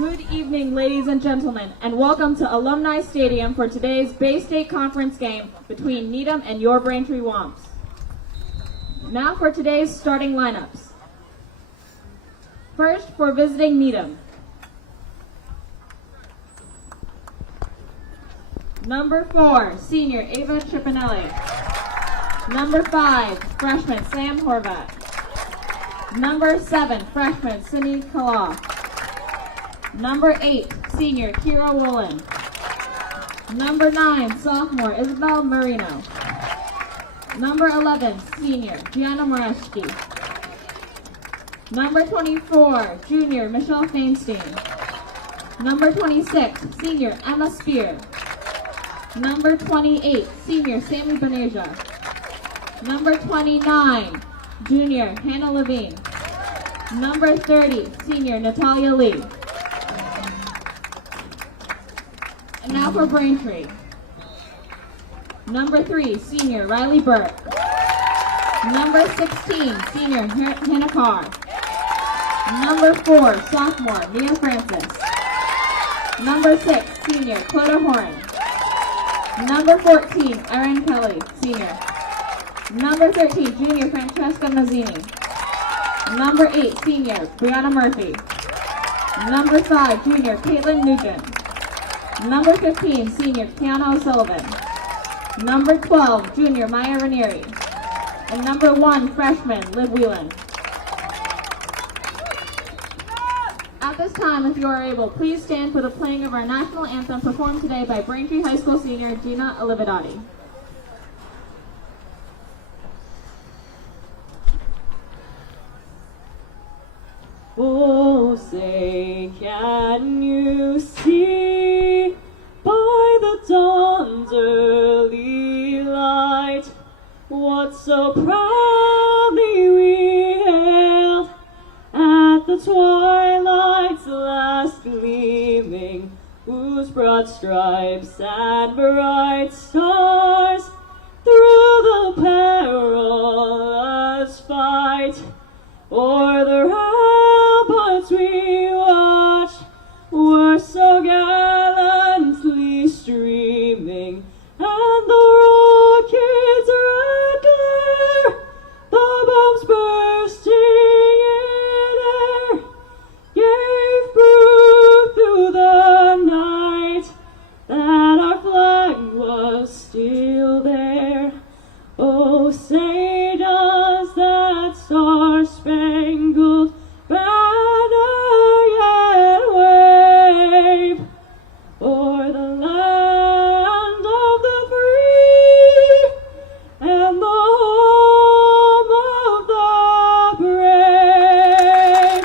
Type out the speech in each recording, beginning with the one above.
Good evening, ladies and gentlemen, and welcome to Alumni Stadium for today's Bay State Conference game between Needham and your Braintree Womps. Now for today's starting lineups. First, for visiting Needham. Number 4, senior Ava Chipinelli. Number 5, freshman Sam Horvat. Number 7, freshman Cindy Kalaw. Number 8, senior Kira Woolen. Number 9, sophomore Isabel Marino. Number 11, senior Gianna Moreski. Number 24, junior Michelle Feinstein. Number 26, senior Emma Spear. Number 28, senior Sammy Beneja. Number 29, junior Hannah Levine. Number 30, senior Natalia Lee. And now for Braintree. Number 3, senior Riley Burke. Number 16, senior Hannah Carr. Number 4, sophomore Mia Francis. Number 6, senior Clodagh Horan. Number 14, Erin Kelly, senior. Number 13, junior Francesca Mazzini. Number 8, senior Brianna Murphy. Number 5, junior Caitlin Nugent. Number 15, senior Kiana O'Sullivan. Number 12, junior Maya Ranieri. And number 1, freshman Liv Whelan. At this time, if you are able, please stand for the playing of our national anthem performed today by Braintree High School senior Gina Olividati. Oh, say, can you see by the dawn's early light what so proudly we hailed at the twilight's last gleaming, whose broad stripes and bright stars through the perilous fight o'er the ramparts we watched were so gallantly streaming, and the rocket's red glare, the bombs bursting in air, gave proof through the night that our flag was still there. Oh, say does that star-spangled banner yet wave o'er the land of the free and the home of the brave?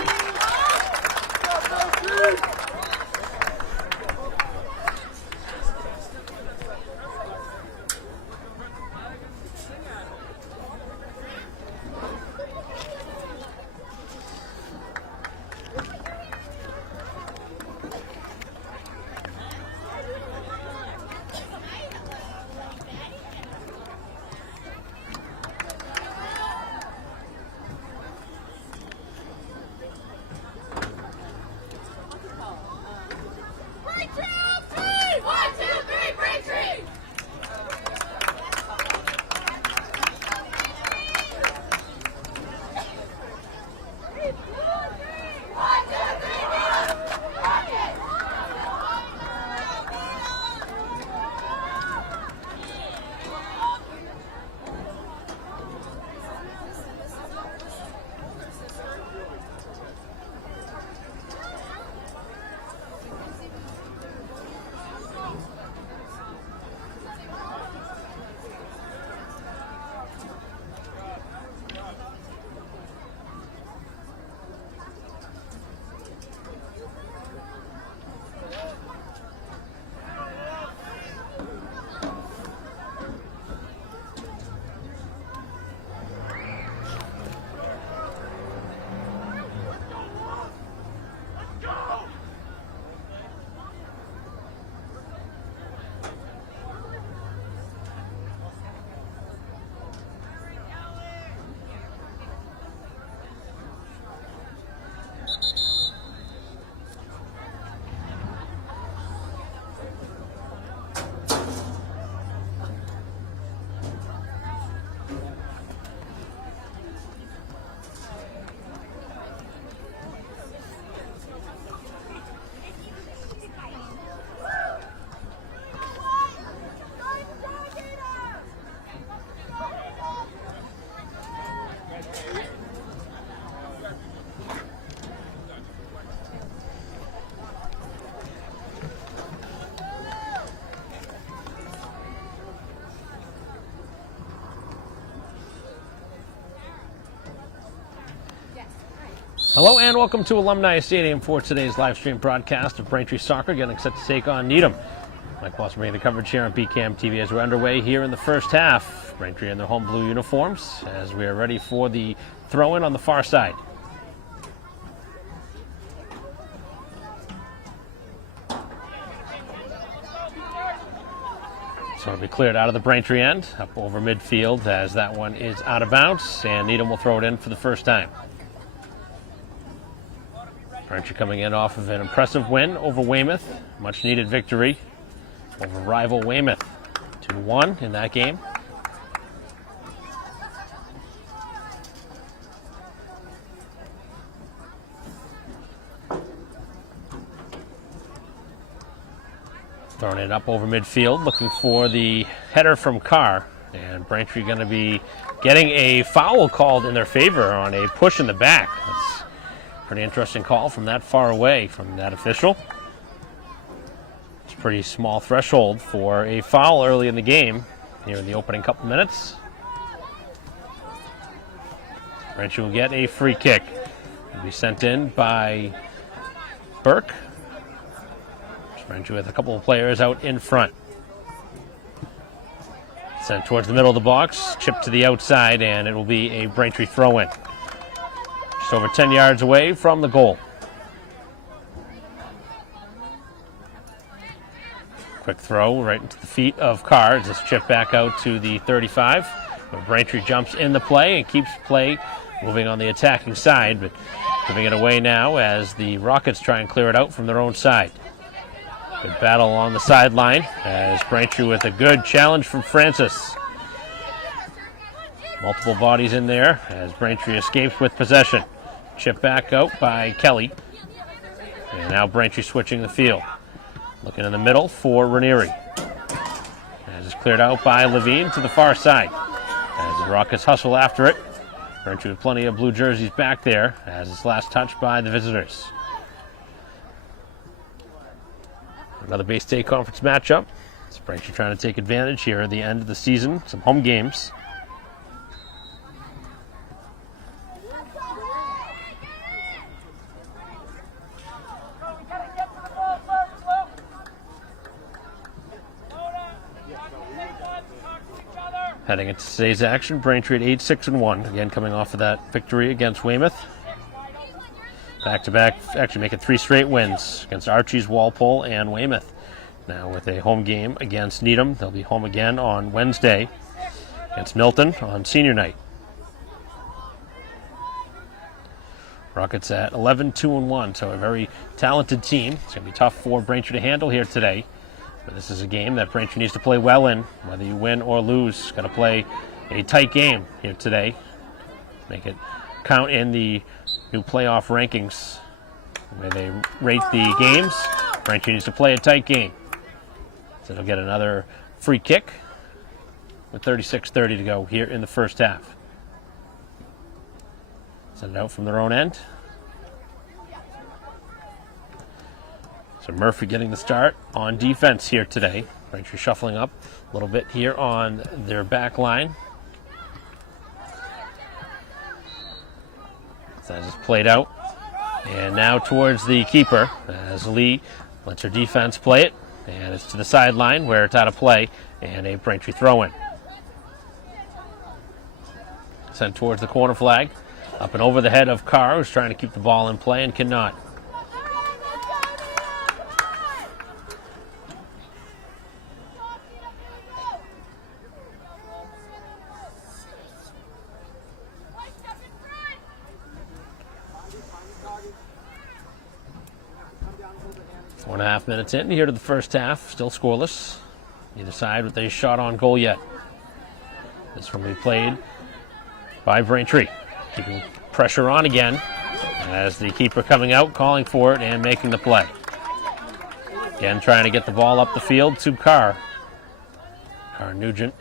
Hello and welcome to Alumni Stadium for today's live stream broadcast of Braintree Soccer, getting set to take on Needham. Mike Boss bringing the coverage here on BCAM TV as we're underway here in the first half. Braintree in their home blue uniforms as we are ready for the throw-in on the far side. So it'll be cleared out of the Braintree end, up over midfield as that one is out of bounds, and Needham will throw it in for the first time. Braintree coming in off of an impressive win over Weymouth, much needed victory over rival Weymouth, 2-1 in that game. Throwing it up over midfield, looking for the header from Carr, and Braintree going to be getting a foul called in their favor on a push in the back. That's a pretty interesting call from that far away from that official. It's a pretty small threshold for a foul early in the game here in the opening couple minutes. Braintree will get a free kick. It'll be sent in by Burke. Braintree with a couple of players out in front. Sent towards the middle of the box, chipped to the outside, and it will be a Braintree throw-in. Just over 10 yards away from the goal. Quick throw right into the feet of Carr. Just chip back out to the 35. But Braintree jumps in the play and keeps play moving on the attacking side, but giving it away now as the Rockets try and clear it out from their own side. Good battle on the sideline as Braintree with a good challenge from Francis. Multiple bodies in there as Braintree escapes with possession. Chip back out by Kelly. And now Braintree switching the field. Looking in the middle for Ranieri. As it's cleared out by Levine to the far side. As the Rockets hustle after it. Braintree with plenty of blue jerseys back there as it's last touched by the visitors. Another Bay State Conference matchup. It's Braintree trying to take advantage here at the end of the season. Some home games. Heading into today's action, Braintree at 8-6-1. Again, coming off of that victory against Weymouth. Back-to-back, actually making 3 straight wins against Archie's, Walpole, and Weymouth. Now with a home game against Needham. They'll be home again on Wednesday against Milton on senior night. Rockets at 11-2-1, so a very talented team. It's going to be tough for Braintree to handle here today. But this is a game that Braintree needs to play well in. Whether you win or lose, got to play a tight game here today. Make it count in the new playoff rankings where they rate the games. Braintree needs to play a tight game. So they'll get another free kick with 36:30 to go here in the first half. Send it out from their own end. So Murphy getting the start on defense here today. Braintree shuffling up a little bit here on their back line. So that is played out. And now towards the keeper as Lee lets her defense play it. And it's to the sideline where it's out of play. And a Braintree throw-in. Sent towards the corner flag. Up and over the head of Carr, who's trying to keep the ball in play and cannot. One and a half minutes in here to the first half, still scoreless. Neither side with a shot on goal yet. This one will be played by Braintree. Keeping pressure on again as the keeper coming out, calling for it and making the play. Again, trying to get the ball up the field to Carr. Carr and Nugent,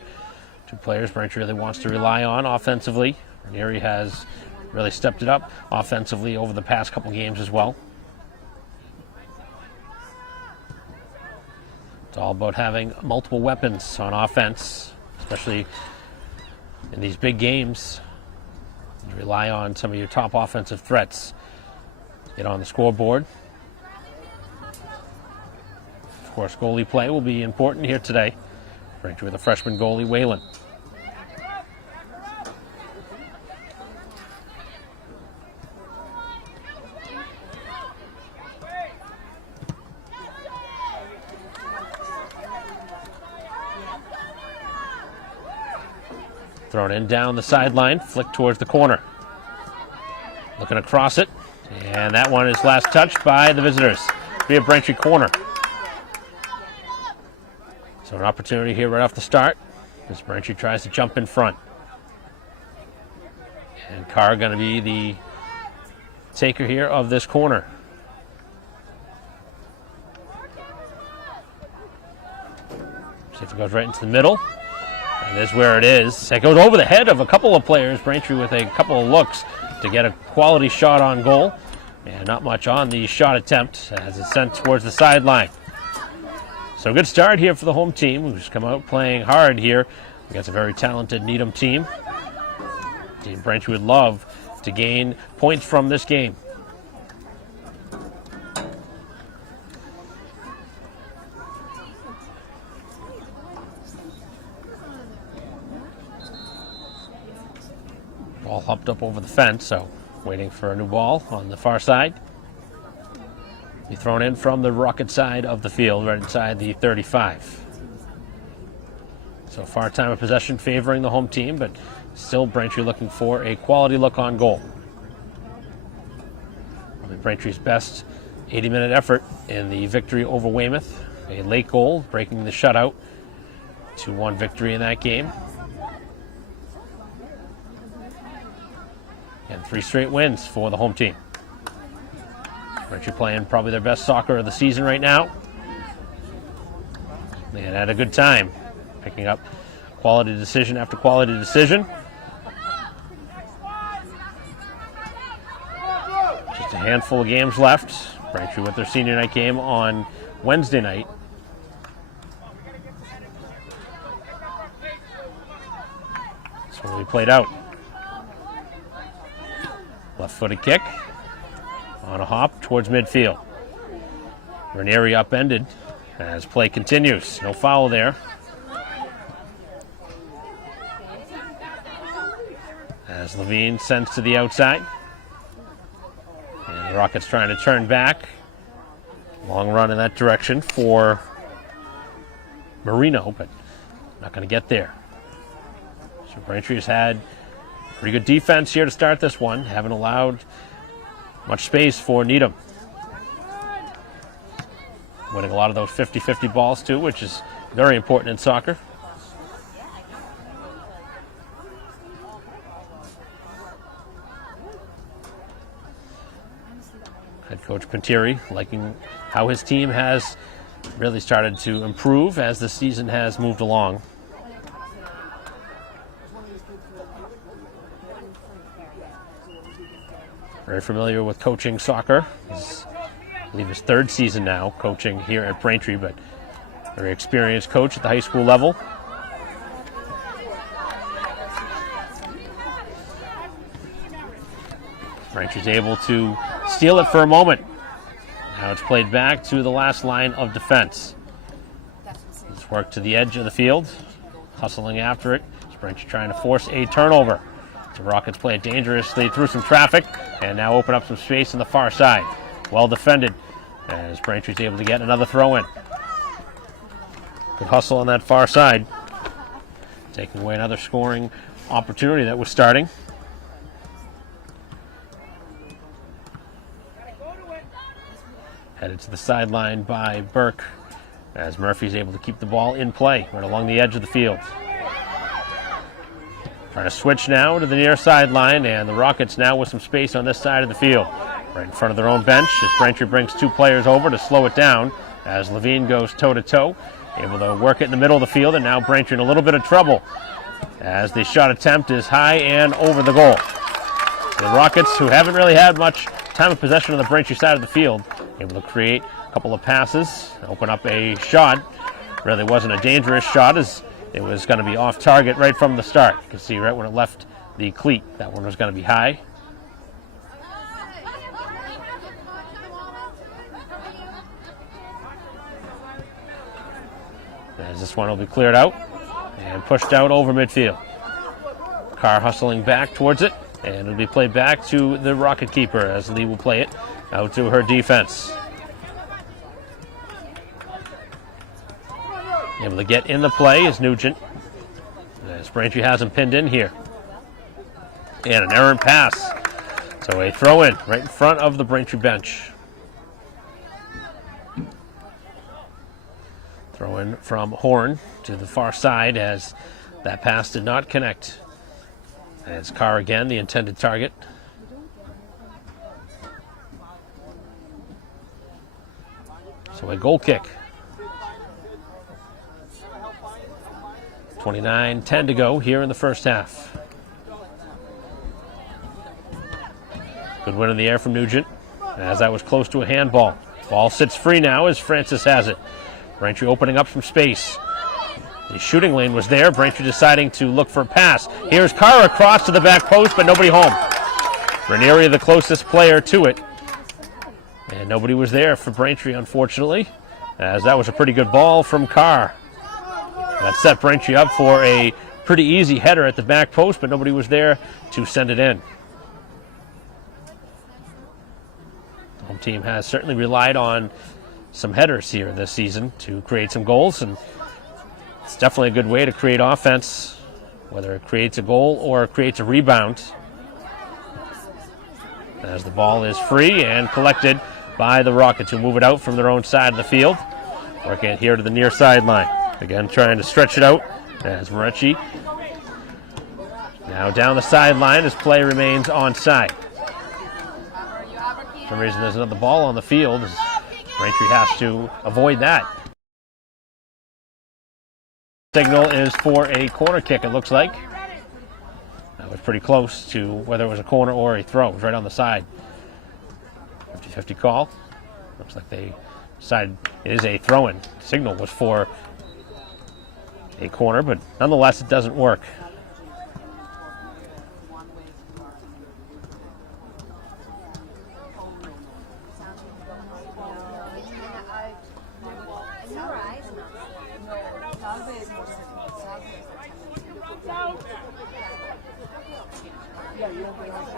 two players Braintree really wants to rely on offensively. Ranieri has really stepped it up offensively over the past couple games as well. It's all about having multiple weapons on offense, especially in these big games. You rely on some of your top offensive threats. get on the scoreboard. Of course, goalie play will be important here today. Braintree with a freshman goalie, Whalen. Thrown in down the sideline, flick towards the corner. Looking across it, and that one is last touched by the visitors via Braintree corner. So an opportunity here right off the start as Braintree tries to jump in front. And Carr going to be the taker here of this corner. See if it goes right into the middle. And there's where it is. It goes over the head of a couple of players. Braintree with a couple of looks to get a quality shot on goal. And not much on the shot attempt as it's sent towards the sideline. So good start here for the home team, who's come out playing hard here against a very talented Needham team. Team Braintree would love to gain points from this game. Ball hopped up over the fence, so waiting for a new ball on the far side. Be thrown in from the Rocket side of the field, right inside the 35. So far, time of possession favoring the home team, but still Braintree looking for a quality look on goal. Probably Braintree's best 80-minute effort in the victory over Weymouth. A late goal, breaking the shutout. 2-1 victory in that game. And 3 straight wins for the home team. Braintree playing probably their best soccer of the season right now. They had a good time picking up quality decision after quality decision. Just a handful of games left. Braintree with their senior night game on Wednesday night. That's when we played out. Left-footed kick. On a hop towards midfield. Ranieri upended as play continues. No foul there. As Levine sends to the outside. And the Rockets trying to turn back. Long run in that direction for Marino, but not going to get there. So Braintree has had pretty good defense here to start this one. Haven't allowed much space for Needham. Winning a lot of those 50-50 balls too, which is very important in soccer. Head coach Pantiri liking how his team has really started to improve as the season has moved along. Very familiar with coaching soccer. He's, I believe, his 3rd season now coaching here at Braintree, but very experienced coach at the high school level. Braintree's able to steal it for a moment. Now it's played back to the last line of defense. It's worked to the edge of the field, hustling after it. Braintree trying to force a turnover. The Rockets play it dangerously through some traffic and now open up some space on the far side. Well defended as Braintree's able to get another throw in. Good hustle on that far side. Taking away another scoring opportunity that was starting. Headed to the sideline by Burke as Murphy's able to keep the ball in play right along the edge of the field. Trying to switch now to the near sideline, and the Rockets now with some space on this side of the field. Right in front of their own bench as Braintree brings 2 players over to slow it down as Levine goes toe-to-toe. Able to work it in the middle of the field, and now Braintree in a little bit of trouble as the shot attempt is high and over the goal. The Rockets, who haven't really had much time of possession on the Braintree side of the field, able to create a couple of passes, open up a shot. Really wasn't a dangerous shot as it was going to be off target right from the start. You can see right when it left the cleat, that one was going to be high. As this one will be cleared out and pushed out over midfield. Carr hustling back towards it, and it'll be played back to the Rocket keeper as Lee will play it out to her defense. Able to get in the play is Nugent. As Braintree has him pinned in here. And an errant pass. So a throw in right in front of the Braintree bench. Throw in from Horn to the far side as that pass did not connect. As Carr again, the intended target. So a goal kick. 29-10 to go here in the first half. Good win in the air from Nugent, as that was close to a handball. Ball sits free now as Francis has it. Braintree opening up some space. The shooting lane was there. Braintree deciding to look for a pass. Here's Carr across to the back post, but nobody home. Ranieri, the closest player to it. And nobody was there for Braintree, unfortunately, as that was a pretty good ball from Carr. That set Braintree up for a pretty easy header at the back post, but nobody was there to send it in. The home team has certainly relied on some headers here this season to create some goals, and it's definitely a good way to create offense, whether it creates a goal or creates a rebound. As the ball is free and collected by the Rockets, who move it out from their own side of the field. Working it here to the near sideline. Again, trying to stretch it out as Morecci now down the sideline as play remains onside. For some reason, there's another ball on the field. Braintree has to avoid that. Signal is for a corner kick, it looks like. That was pretty close to whether it was a corner or a throw. It was right on the side. 50-50 call. Looks like they decided it is a throw-in. Signal was for a corner, but nonetheless it doesn't work.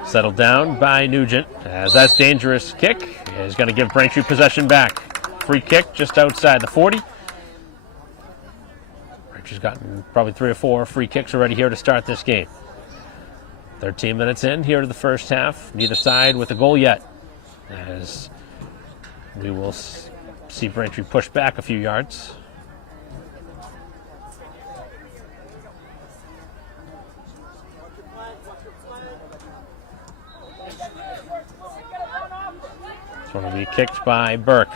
Settled down by Nugent, as that's dangerous kick is going to give Braintree possession back. Free kick just outside the 40. Braintree's gotten probably 3 or 4 free kicks already here to start this game. 13 minutes in here to the first half. Neither side with a goal yet, as we will see Braintree push back a few yards. This one will be kicked by Burke.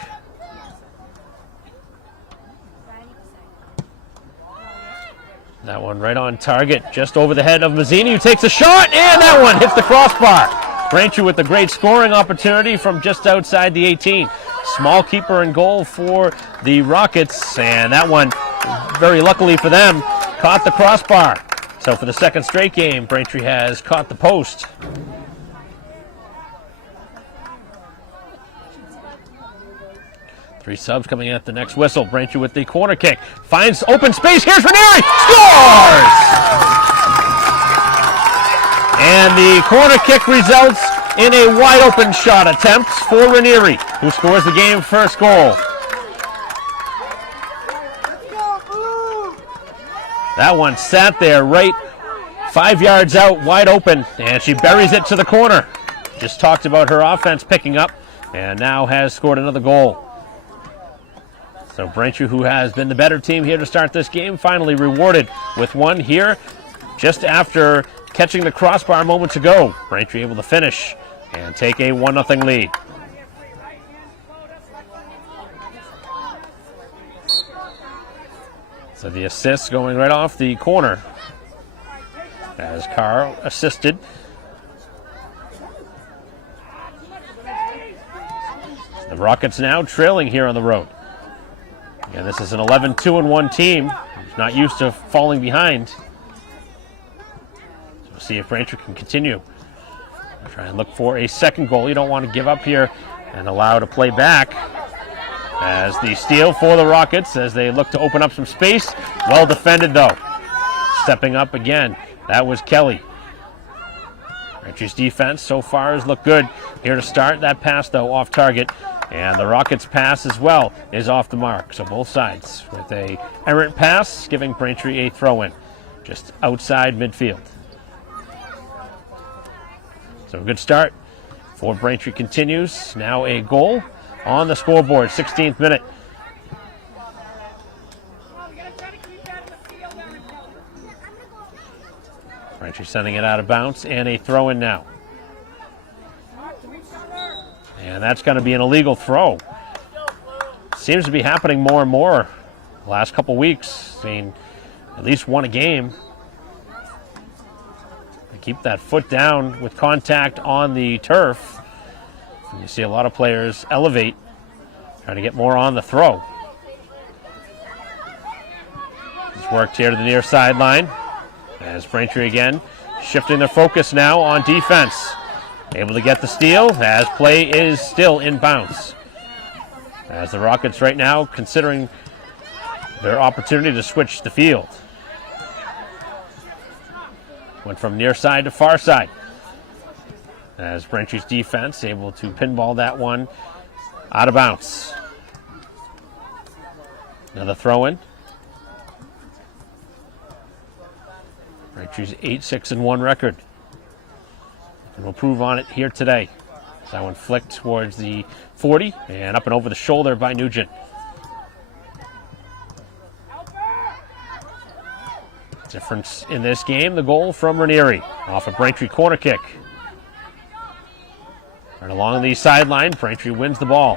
That one right on target, just over the head of Mazzini, who takes a shot, and that one hits the crossbar. Braintree with a great scoring opportunity from just outside the 18. Small keeper and goal for the Rockets, and that one, very luckily for them, caught the crossbar. So for the second straight game, Braintree has caught the post. Three subs coming at the next whistle. Braintree with the corner kick. Finds open space. Here's Ranieri. Scores! And the corner kick results in a wide open shot attempt for Ranieri, who scores the game's first goal. That one sat there right 5 yards out, wide open, and she buries it to the corner. Just talked about her offense picking up, and now has scored another goal. So Braintree, who has been the better team here to start this game, finally rewarded with one here just after catching the crossbar moments ago. Braintree able to finish and take a 1-0 lead. So the assist going right off the corner as Carr assisted. The Rockets now trailing here on the road. And this is an 11-2-1 team who's not used to falling behind. So we'll see if Braintree can continue. Try and look for a second goal. You don't want to give up here and allow to play back. as the steal for the Rockets as they look to open up some space. Well defended though. Stepping up again, that was Kelly. Braintree's defense so far has looked good. Here to start, that pass though off target. And the Rockets' pass as well is off the mark. So both sides with a errant pass, giving Braintree a throw-in just outside midfield. So a good start for Braintree continues. Now a goal on the scoreboard, 16th minute. Braintree sending it out of bounds and a throw-in now. And that's going to be an illegal throw. Seems to be happening more and more the last couple weeks. Seen at least one a game. They keep that foot down with contact on the turf. And you see a lot of players elevate, trying to get more on the throw. It's worked here to the near sideline. As Braintree again shifting their focus now on defense. Able to get the steal as play is still in bounds. As the Rockets right now considering their opportunity to switch the field. Went from near side to far side. As Braintree's defense able to pinball that one out of bounds. Another throw in. Braintree's 8-6-1 record. And we'll prove on it here today. That one flicked towards the 40 and up and over the shoulder by Nugent. Difference in this game, the goal from Ranieri off a Braintree corner kick. Right along the sideline, Braintree wins the ball.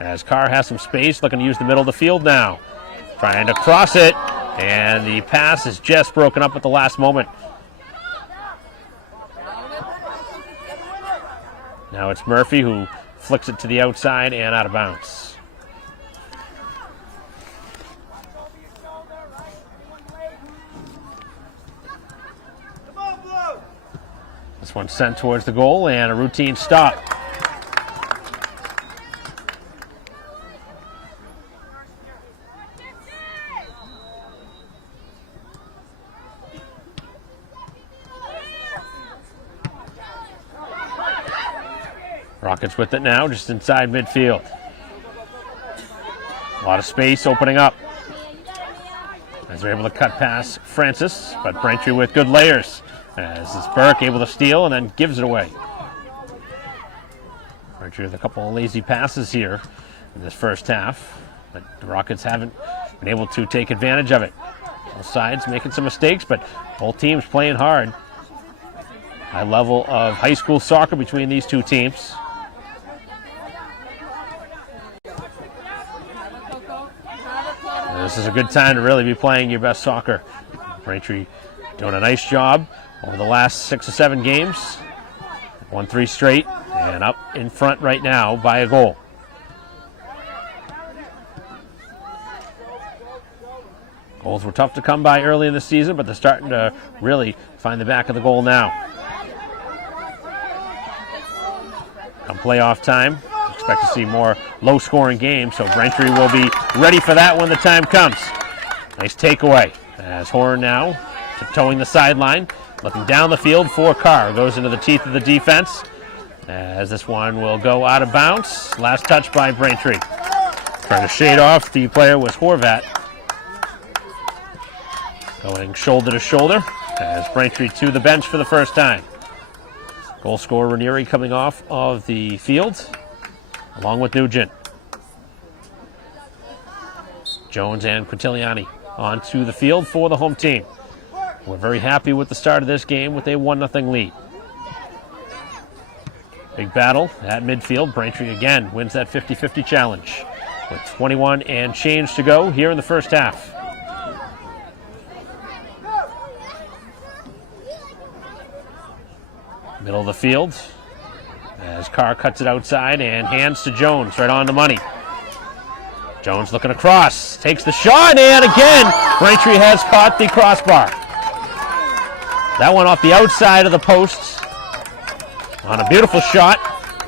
As Carr has some space, looking to use the middle of the field now. Trying to cross it, and the pass is just broken up at the last moment. Now it's Murphy who flicks it to the outside and out of bounds. This one sent towards the goal and a routine stop. Rockets with it now, just inside midfield. A lot of space opening up. As they're able to cut past Francis, but Braintree with good layers. As it's Burke able to steal and then gives it away. Braintree with a couple of lazy passes here in this first half, but the Rockets haven't been able to take advantage of it. Both sides making some mistakes, but both teams playing hard. High level of high school soccer between these two teams. This is a good time to really be playing your best soccer. Braintree doing a nice job over the last 6 or 7 games. Won 3 straight and up in front right now by a goal. Goals were tough to come by early in the season, but they're starting to really find the back of the goal now. Come playoff time, expect to see more low-scoring games, so Braintree will be ready for that when the time comes. Nice takeaway as Horn now tiptoeing the sideline, looking down the field for Carr. Goes into the teeth of the defense as this one will go out of bounds. Last touch by Braintree. Trying to shade off the player was Horvat. Going shoulder to shoulder as Braintree to the bench for the first time. Goal scorer Ranieri coming off of the field, along with Nugent. Jones and Quintiliani onto the field for the home team. We're very happy with the start of this game with a 1-0 lead. Big battle at midfield. Braintree again wins that 50-50 challenge with 21 and change to go here in the first half. Middle of the field as Carr cuts it outside and hands to Jones right on the money. Jones looking across, takes the shot, and again Braintree has caught the crossbar. That one off the outside of the post on a beautiful shot.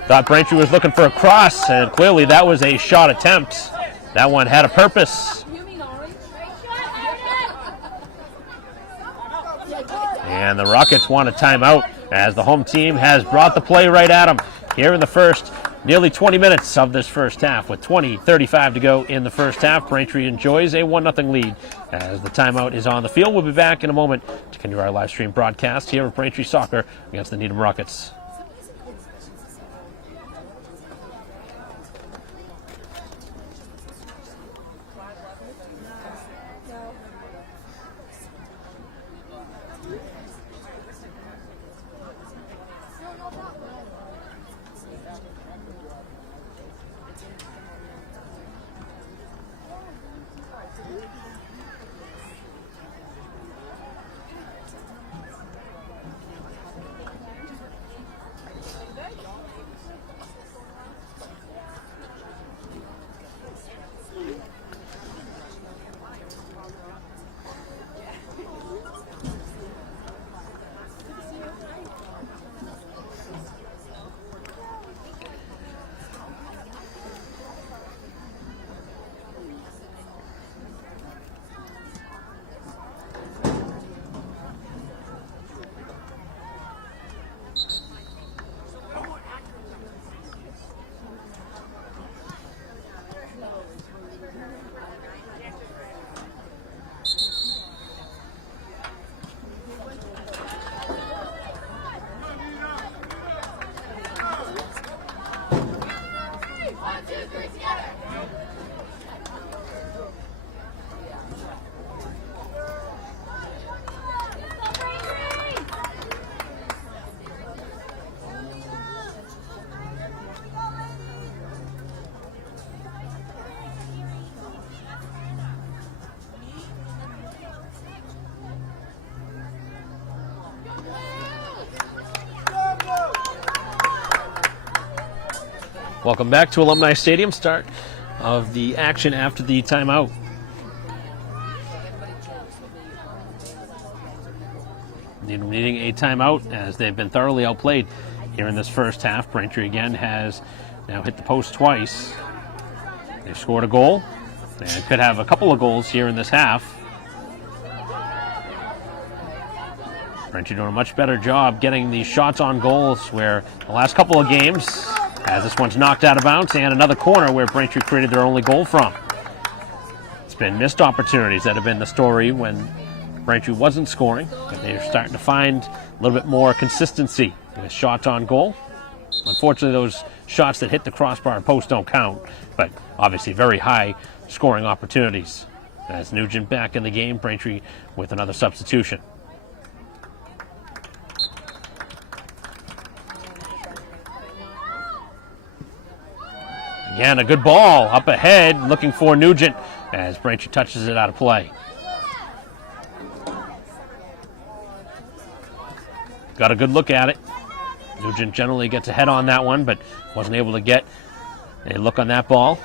Thought Braintree was looking for a cross, and clearly that was a shot attempt That one had a purpose. And the Rockets want a timeout as the home team has brought the play right at them here in the first nearly 20 minutes of this first half. With 20:35 to go in the first half, Braintree enjoys a 1-0 lead as the timeout is on the field. We'll be back in a moment to continue our live stream broadcast here of Braintree Soccer against the Needham Rockets. Welcome back to Alumni Stadium. Start of the action after the timeout. Needham needing a timeout as they've been thoroughly outplayed here in this first half. Braintree again has now hit the post twice. They've scored a goal and could have a couple of goals here in this half. Braintree doing a much better job getting these shots on goals, where the last couple of games, as this one's knocked out of bounds, and another corner where Braintree created their only goal from. It's been missed opportunities that have been the story when Braintree wasn't scoring, but they're starting to find a little bit more consistency with shots on goal. Unfortunately, those shots that hit the crossbar and post don't count, but obviously very high scoring opportunities. As Nugent back in the game, Braintree with another substitution. Again, a good ball up ahead, looking for Nugent as Braintree touches it out of play. Got a good look at it. Nugent generally gets ahead on that one, but wasn't able to get a look on that ball.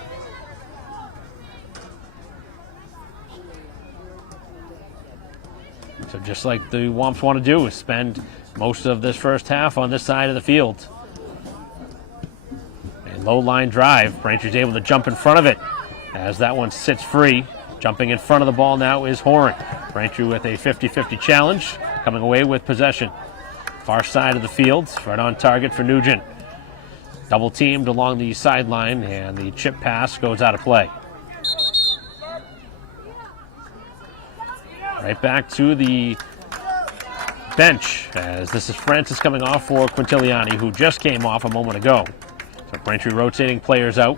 So just like the Womps want to do is spend most of this first half on this side of the field. Low line drive. Braintree's able to jump in front of it as that one sits free. Jumping in front of the ball now is Horan. Braintree with a 50-50 challenge, coming away with possession. Far side of the field, right on target for Nugent. Double teamed along the sideline, and the chip pass goes out of play. Right back to the bench, as this is Francis coming off for Quintiliani, who just came off a moment ago. So Braintree rotating players out.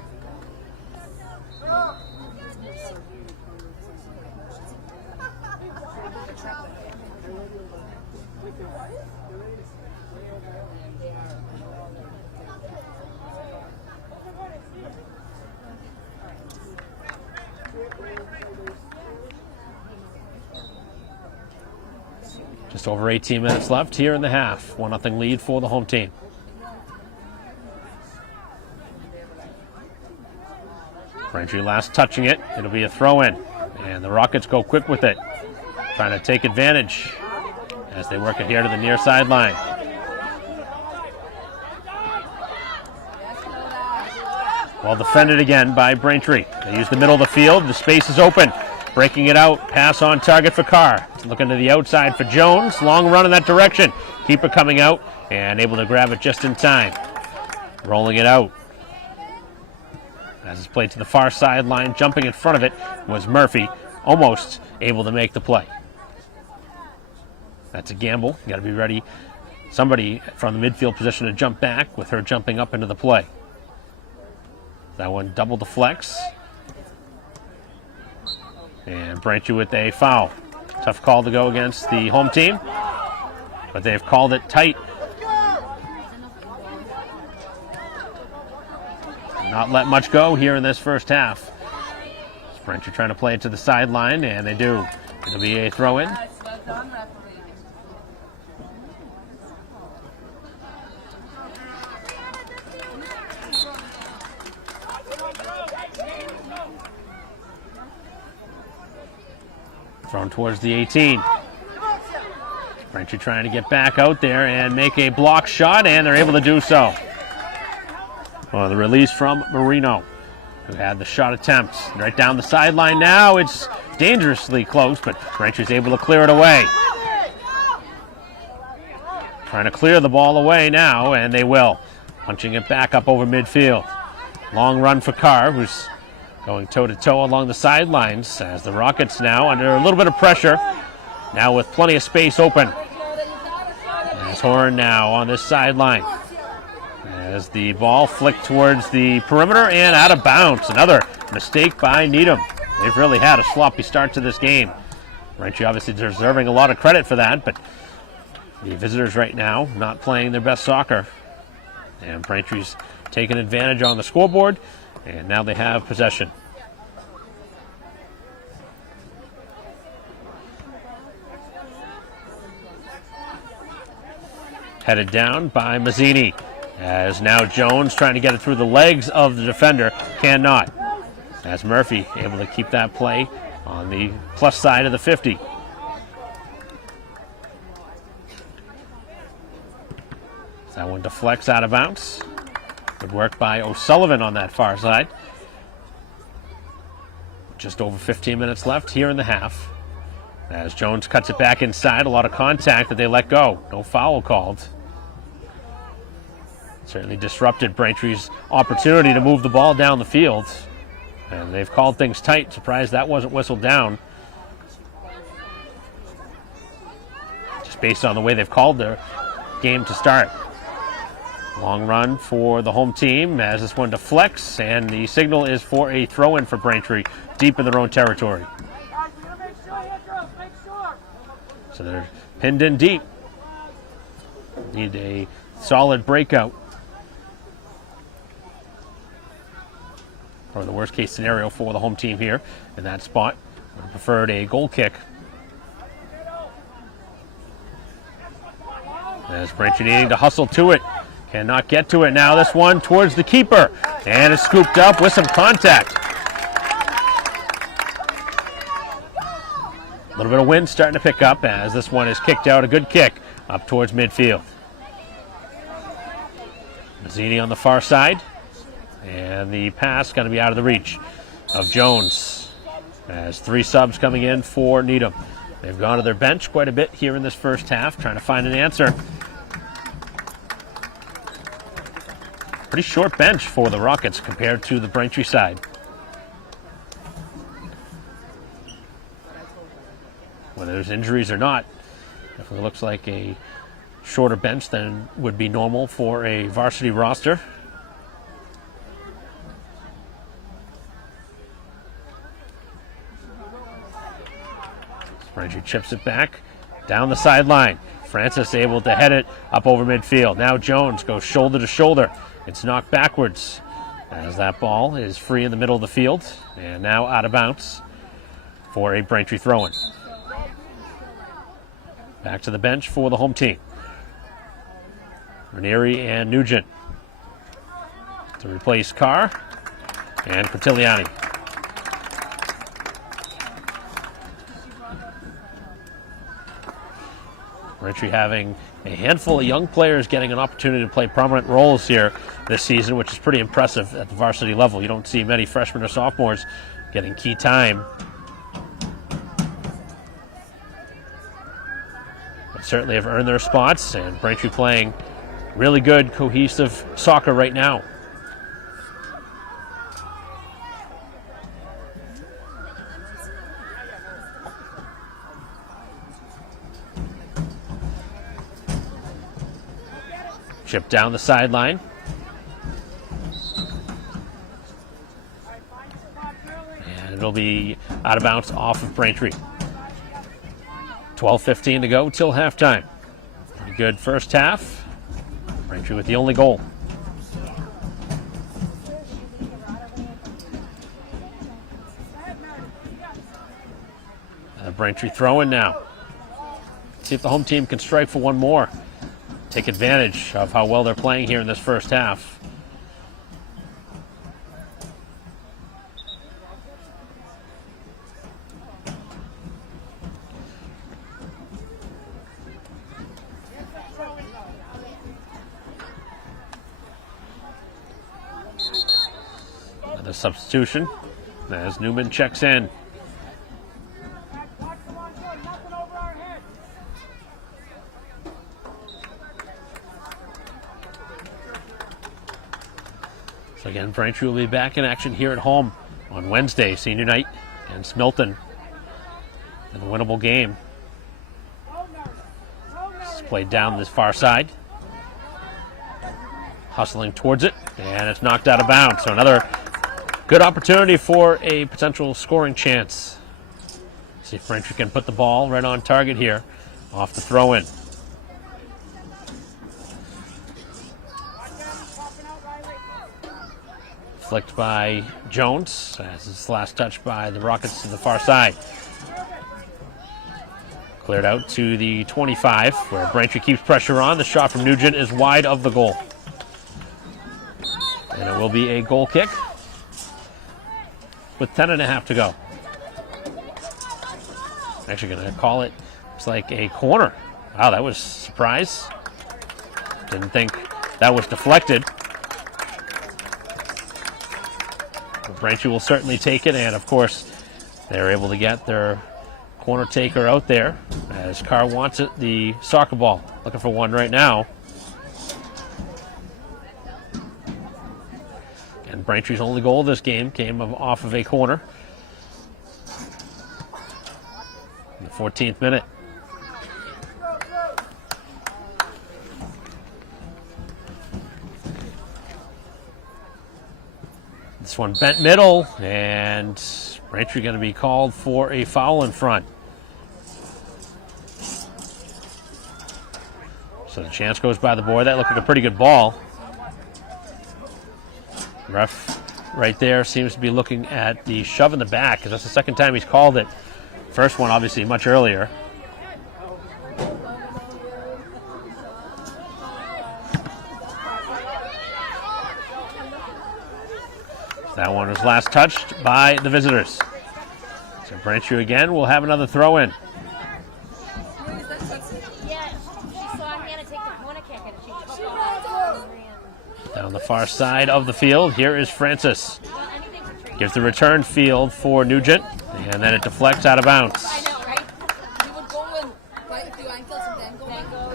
Just over 18 minutes left here in the half. 1-0 lead for the home team. Braintree last touching it. It'll be a throw-in. And the Rockets go quick with it, trying to take advantage as they work it here to the near sideline. Well defended again by Braintree. They use the middle of the field. The space is open. Breaking it out. Pass on target for Carr. Looking to the outside for Jones. Long run in that direction. Keeper coming out and able to grab it just in time. Rolling it out. As it's played to the far sideline, jumping in front of it was Murphy. Almost able to make the play. That's a gamble. You got to be ready. Somebody from the midfield position to jump back with her jumping up into the play. That one double deflects. And Braintree with a foul. Tough call to go against the home team, but they've called it tight. Not let much go here in this first half. Braintree trying to play it to the sideline, and they do. It'll be a throw-in. Thrown towards the 18. Braintree trying to get back out there and make a block shot, and they're able to do so. Well, the release from Marino, who had the shot attempt. Right down the sideline now. It's dangerously close, but Braintree's able to clear it away. Trying to clear the ball away now, and they will. Punching it back up over midfield. Long run for Carr, who's going toe-to-toe along the sidelines as the Rockets now under a little bit of pressure. Now with plenty of space open. There's Horn now on this sideline. As the ball flicked towards the perimeter and out of bounds. Another mistake by Needham. They've really had a sloppy start to this game. Braintree obviously deserving a lot of credit for that, but the visitors right now not playing their best soccer. And Braintree's taking advantage on the scoreboard, and now they have possession. Headed down by Mazzini. As now Jones trying to get it through the legs of the defender. Cannot. As Murphy able to keep that play on the plus side of the 50. That one deflects out of bounds. Good work by O'Sullivan on that far side. Just over 15 minutes left here in the half. As Jones cuts it back inside, a lot of contact that they let go. No foul called. Certainly disrupted Braintree's opportunity to move the ball down the field. And they've called things tight. Surprised that wasn't whistled down. Just based on the way they've called their game to start. Long run for the home team as this one deflects, and the signal is for a throw-in for Braintree deep in their own territory. So they're pinned in deep. Need a solid breakout. Or the worst case scenario for the home team here in that spot. Would have preferred a goal kick. As Braintree needing to hustle to it. Cannot get to it now. This one towards the keeper. And it's scooped up with some contact. A little bit of wind starting to pick up as this one is kicked out. A good kick up towards midfield. Mazzini on the far side. And the pass going to be out of the reach of Jones. As 3 subs coming in for Needham. They've gone to their bench quite a bit here in this first half, trying to find an answer. Pretty short bench for the Rockets compared to the Braintree side. Whether there's injuries or not, definitely looks like a shorter bench than would be normal for a varsity roster. Braintree chips it back down the sideline. Francis able to head it up over midfield. Now Jones goes shoulder to shoulder. It's knocked backwards as that ball is free in the middle of the field and now out of bounds for a Braintree throw-in. Back to the bench for the home team. Ranieri and Nugent to replace Carr and Quintiliani. Braintree having a handful of young players getting an opportunity to play prominent roles here this season, which is pretty impressive at the varsity level. You don't see many freshmen or sophomores getting key time. But certainly have earned their spots, and Braintree playing really good, cohesive soccer right now. Chip down the sideline. And it'll be out of bounds off of Braintree. 12:15 to go till halftime. Pretty good first half. Braintree with the only goal. Braintree throwing now. See if the home team can strike for one more. Take advantage of how well they're playing here in this first half. Another substitution as Newman checks in. So again, Braintree will be back in action here at home on Wednesday, senior night, against Milton in a winnable game. It's played down this far side. Hustling towards it, and it's knocked out of bounds. So another good opportunity for a potential scoring chance. See if Braintree can put the ball right on target here off the throw-in. Flicked by Jones as his last touch by the Rockets to the far side. Cleared out to the 25 where Braintree keeps pressure on. The shot from Nugent is wide of the goal. And it will be a goal kick with 10.5 to go. Actually going to call it, it's like a corner. Wow, that was a surprise. Didn't think that was deflected. Braintree will certainly take it, and of course they're able to get their corner taker out there as Carr wants it, the soccer ball. Looking for one right now. And Braintree's only goal of this game came off of a corner in the 14th minute. This one bent middle, and Braintree going to be called for a foul in front. So the chance goes by the board. That looked like a pretty good ball. Ref right there seems to be looking at the shove in the back, because that's the second time he's called it. First one obviously much earlier. That one was last touched by the visitors. So Braintree again will have another throw in. Down the far side of the field, here is Francis. Gives the return field for Nugent, and then it deflects out of bounds. I know, right? You would go and bite the ankles and then go.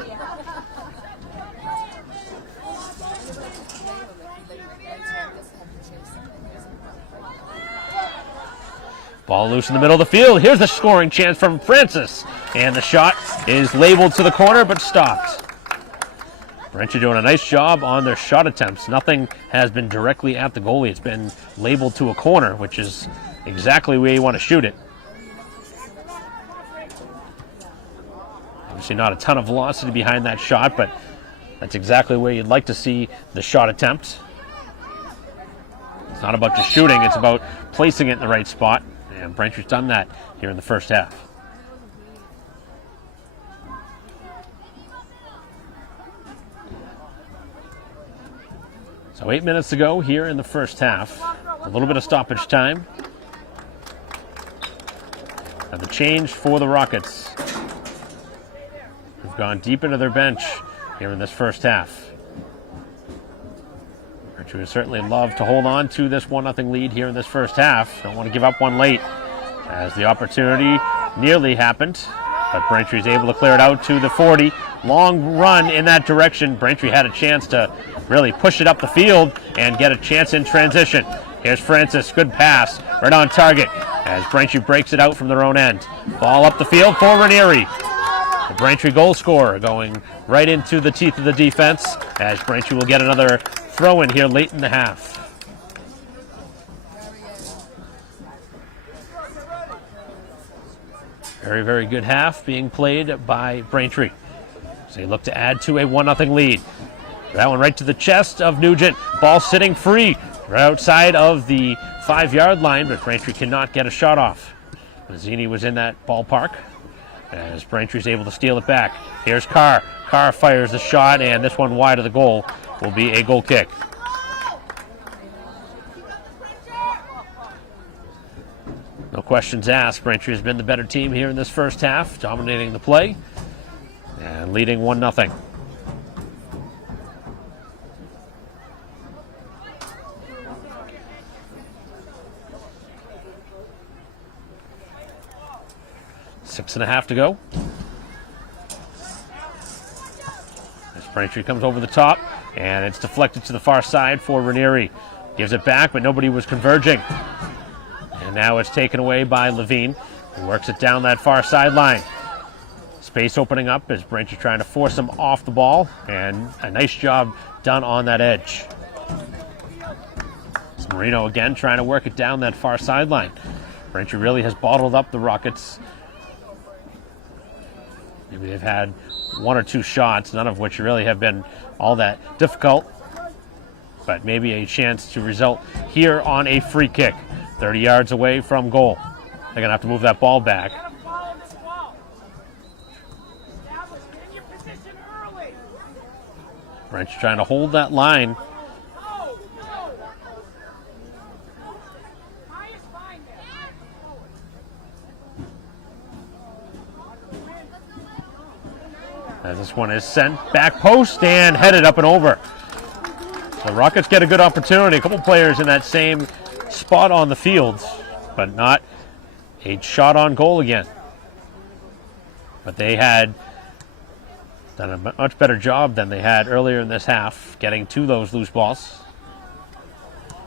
Ball loose in the middle of the field. Here's the scoring chance from Francis. And the shot is labeled to the corner, but stopped. Braintree doing a nice job on their shot attempts. Nothing has been directly at the goalie. It's been labeled to a corner, which is exactly where you want to shoot it. Obviously not a ton of velocity behind that shot, but that's exactly where you'd like to see the shot attempt. It's not about just shooting, it's about placing it in the right spot. And Braintree's done that here in the first half. So 8 minutes to go here in the first half. A little bit of stoppage time. And the change for the Rockets. gone deep into their bench here in this first half. Braintree would certainly love to hold on to this 1-0 lead here in this first half. Don't want to give up one late, as the opportunity nearly happened, but Braintree is able to clear it out to the 40. Long run in that direction. Braintree had a chance to really push it up the field and get a chance in transition. Here's Francis, good pass, right on target, as Braintree breaks it out from their own end. Ball up the field for Ranieri. The Braintree goal scorer going right into the teeth of the defense, as Braintree will get another throw in here late in the half. Very, very good half being played by Braintree. So they look to add to a 1-0 lead. That one right to the chest of Nugent. Ball sitting free right outside of the 5-yard line, but Braintree cannot get a shot off. Mazzini was in that ballpark, as Braintree's able to steal it back. Here's Carr. Carr fires the shot, and this one wide of the goal will be a goal kick. No questions asked. Braintree has been the better team here in this first half, dominating the play and leading 1-0. Six and a half to go. As Braintree comes over the top, and it's deflected to the far side for Ranieri. Gives it back, but nobody was converging. And now it's taken away by Levine, who works it down that far sideline. Space opening up as Braintree trying to force him off the ball, and a nice job done on that edge. It's Marino again trying to work it down that far sideline. Braintree really has bottled up the Rockets. Maybe they've had one or two shots, none of which really have been all that difficult, but maybe a chance to result here on a free kick. 30 yards away from goal. They're going to have to move that ball back. Braintree trying to hold that line. As this one is sent back post and headed up and over. The Rockets get a good opportunity. A couple players in that same spot on the field, but not a shot on goal again. But they had done a much better job than they had earlier in this half, getting to those loose balls.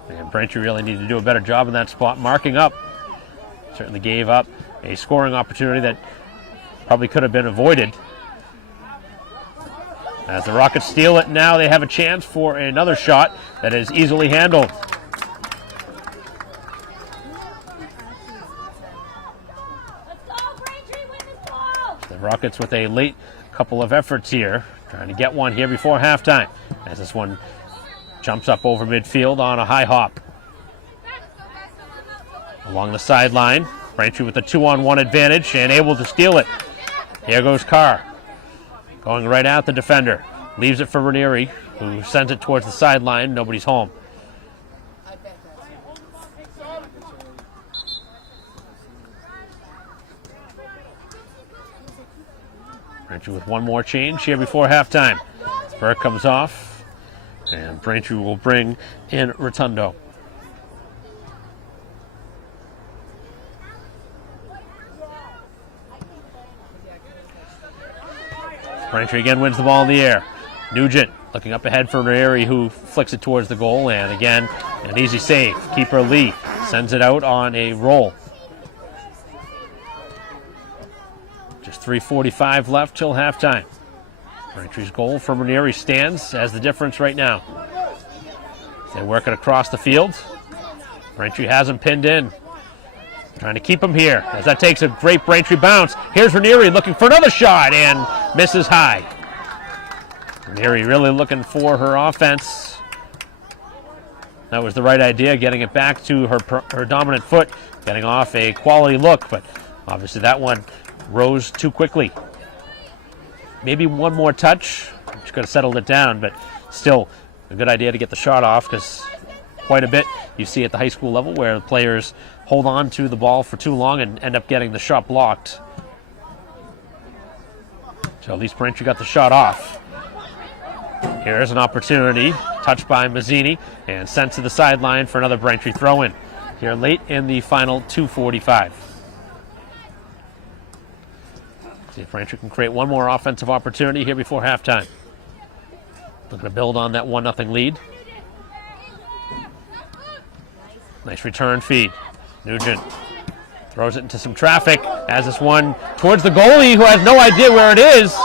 And Braintree really needed to do a better job in that spot, marking up. Certainly gave up a scoring opportunity that probably could have been avoided. As the Rockets steal it, now they have a chance for another shot that is easily handled. The Rockets with a late couple of efforts here, trying to get one here before halftime, as this one jumps up over midfield on a high hop. Along the sideline, Braintree with a 2-on-1 advantage and able to steal it. Here goes Carr, going right at the defender. Leaves it for Ranieri, who sends it towards the sideline. Nobody's home. Braintree with one more change here before halftime. Burke comes off, and Braintree will bring in Rotundo. Braintree again wins the ball in the air. Nugent looking up ahead for Ranieri, who flicks it towards the goal, and again, an easy save. Keeper Lee sends it out on a roll. Just 3:45 left till halftime. Braintree's goal from Ranieri stands as the difference right now. They work it across the field. Braintree has him pinned in. Trying to keep him here as that takes a great Braintree bounce. Here's Ranieri looking for another shot and misses high. Ranieri really looking for her offense. That was the right idea, getting it back to her dominant foot, getting off a quality look, but obviously that one rose too quickly. Maybe one more touch. She could have settled it down, but still a good idea to get the shot off, because quite a bit you see at the high school level where the players hold on to the ball for too long and end up getting the shot blocked. So at least Braintree got the shot off. Here's an opportunity, touched by Mazzini, and sent to the sideline for another Braintree throw-in here late in the final 2:45. See if Braintree can create one more offensive opportunity here before halftime. Looking to build on that 1-0 lead. Nice return feed. Nugent throws it into some traffic as this one towards the goalie, who has no idea where it is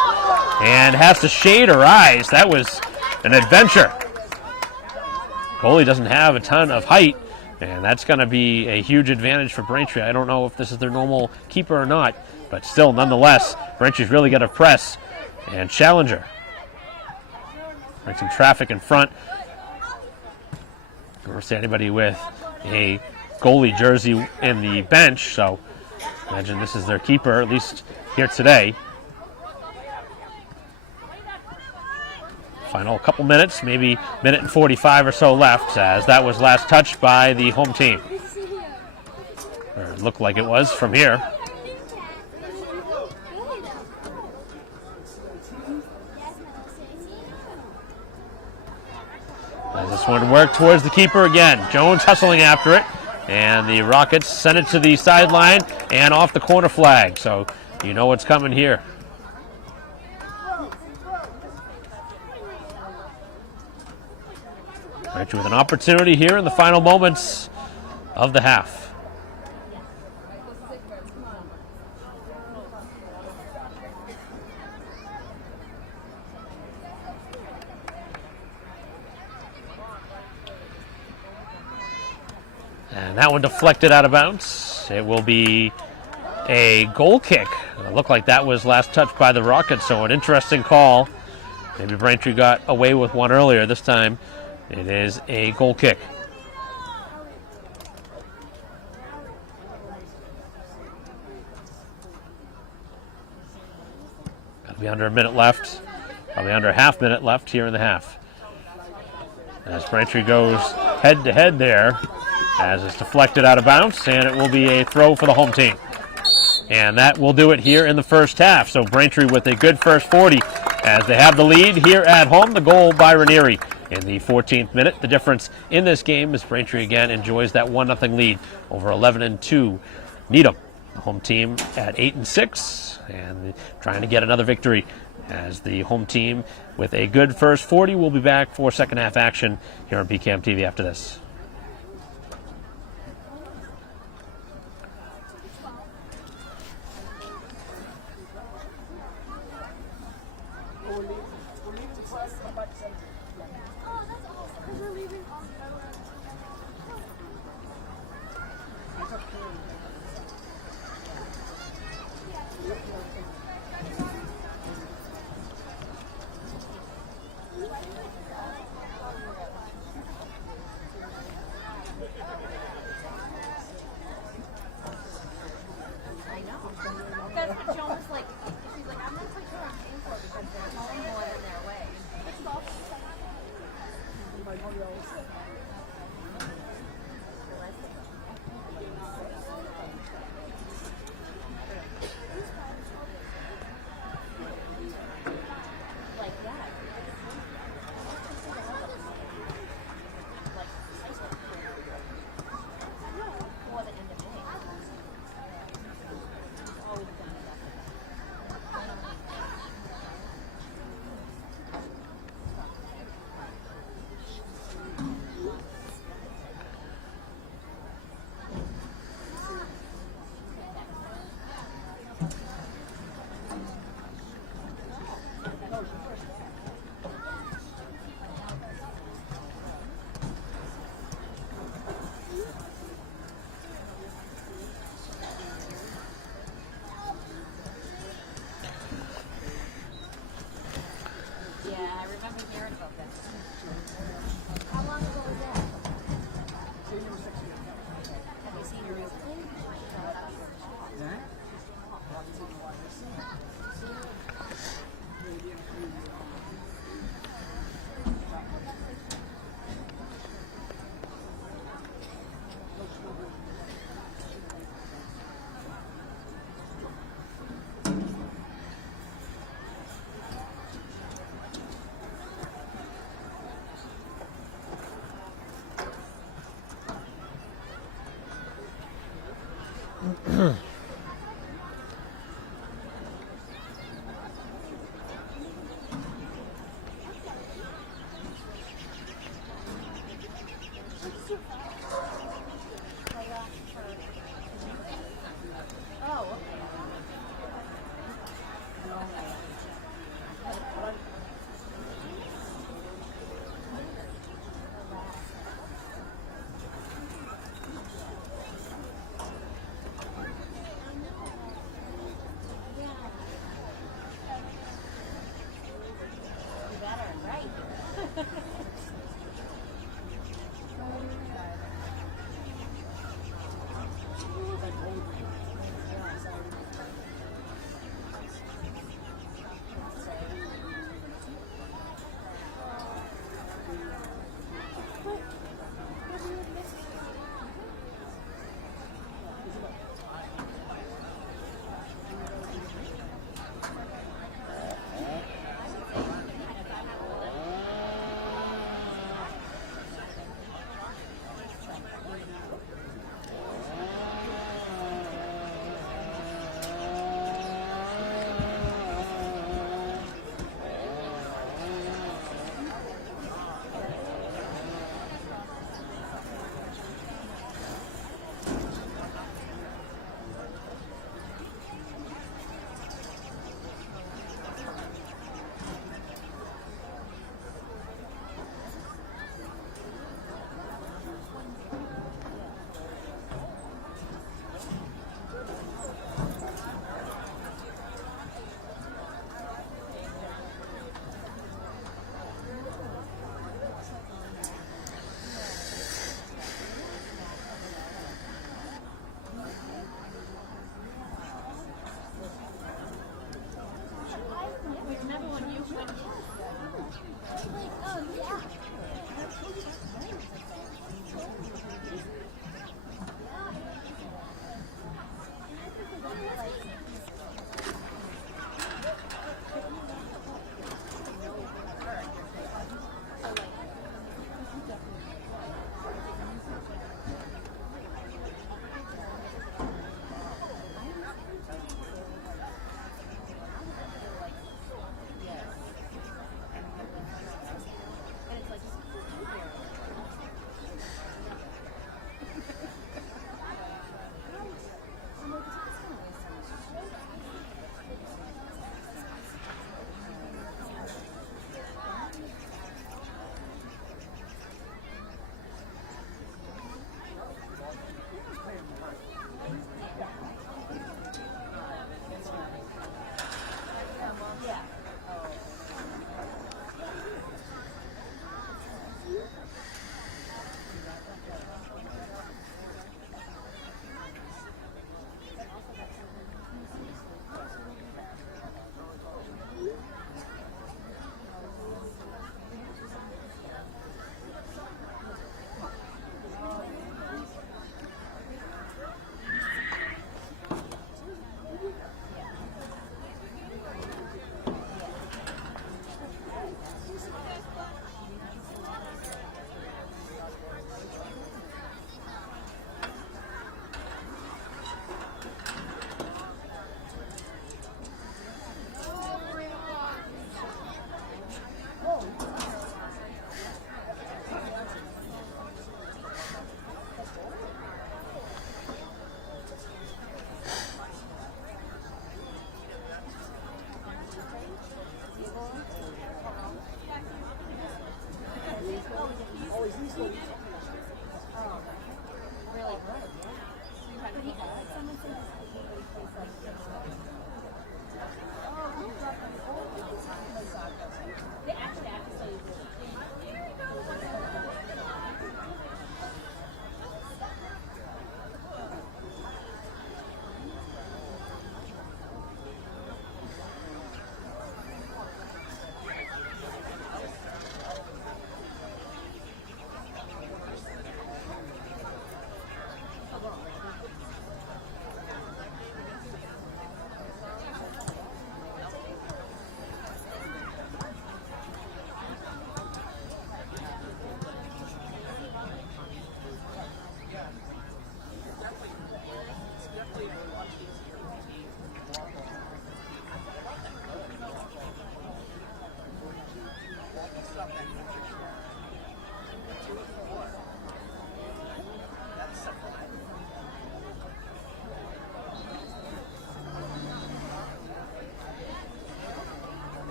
and has to shade her eyes. That was an adventure. Goalie doesn't have a ton of height, and that's going to be a huge advantage for Braintree. I don't know if this is their normal keeper or not, but still, nonetheless, Braintree's really got to press and challenge her. Bring some traffic in front. Never see anybody with a goalie jersey in the bench, so imagine this is their keeper, at least here today. Final couple minutes, maybe minute and 45 or so left, as that was last touched by the home team. Or it looked like it was from here. As this one worked towards the keeper again. Jones hustling after it. And the Rockets send it to the sideline and off the corner flag. So you know what's coming here. Braintree with an opportunity here in the final moments of the half. And that one deflected out of bounds. It will be a goal kick. It looked like that was last touched by the Rockets, so an interesting call. Maybe Braintree got away with one earlier. This time it is a goal kick. Got to be under a minute left. Probably under a half minute left here in the half. As Braintree goes head-to-head there, as it's deflected out of bounds, and it will be a throw for the home team. And that will do it here in the first half. So Braintree with a good first 40 as they have the lead here at home. The goal by Ranieri in the 14th minute. The difference in this game is Braintree again enjoys that 1-0 lead over 11-2 Needham. The home team at 8-6 and trying to get another victory as the home team with a good first 40 will be back for second half action here on BCAM TV after this.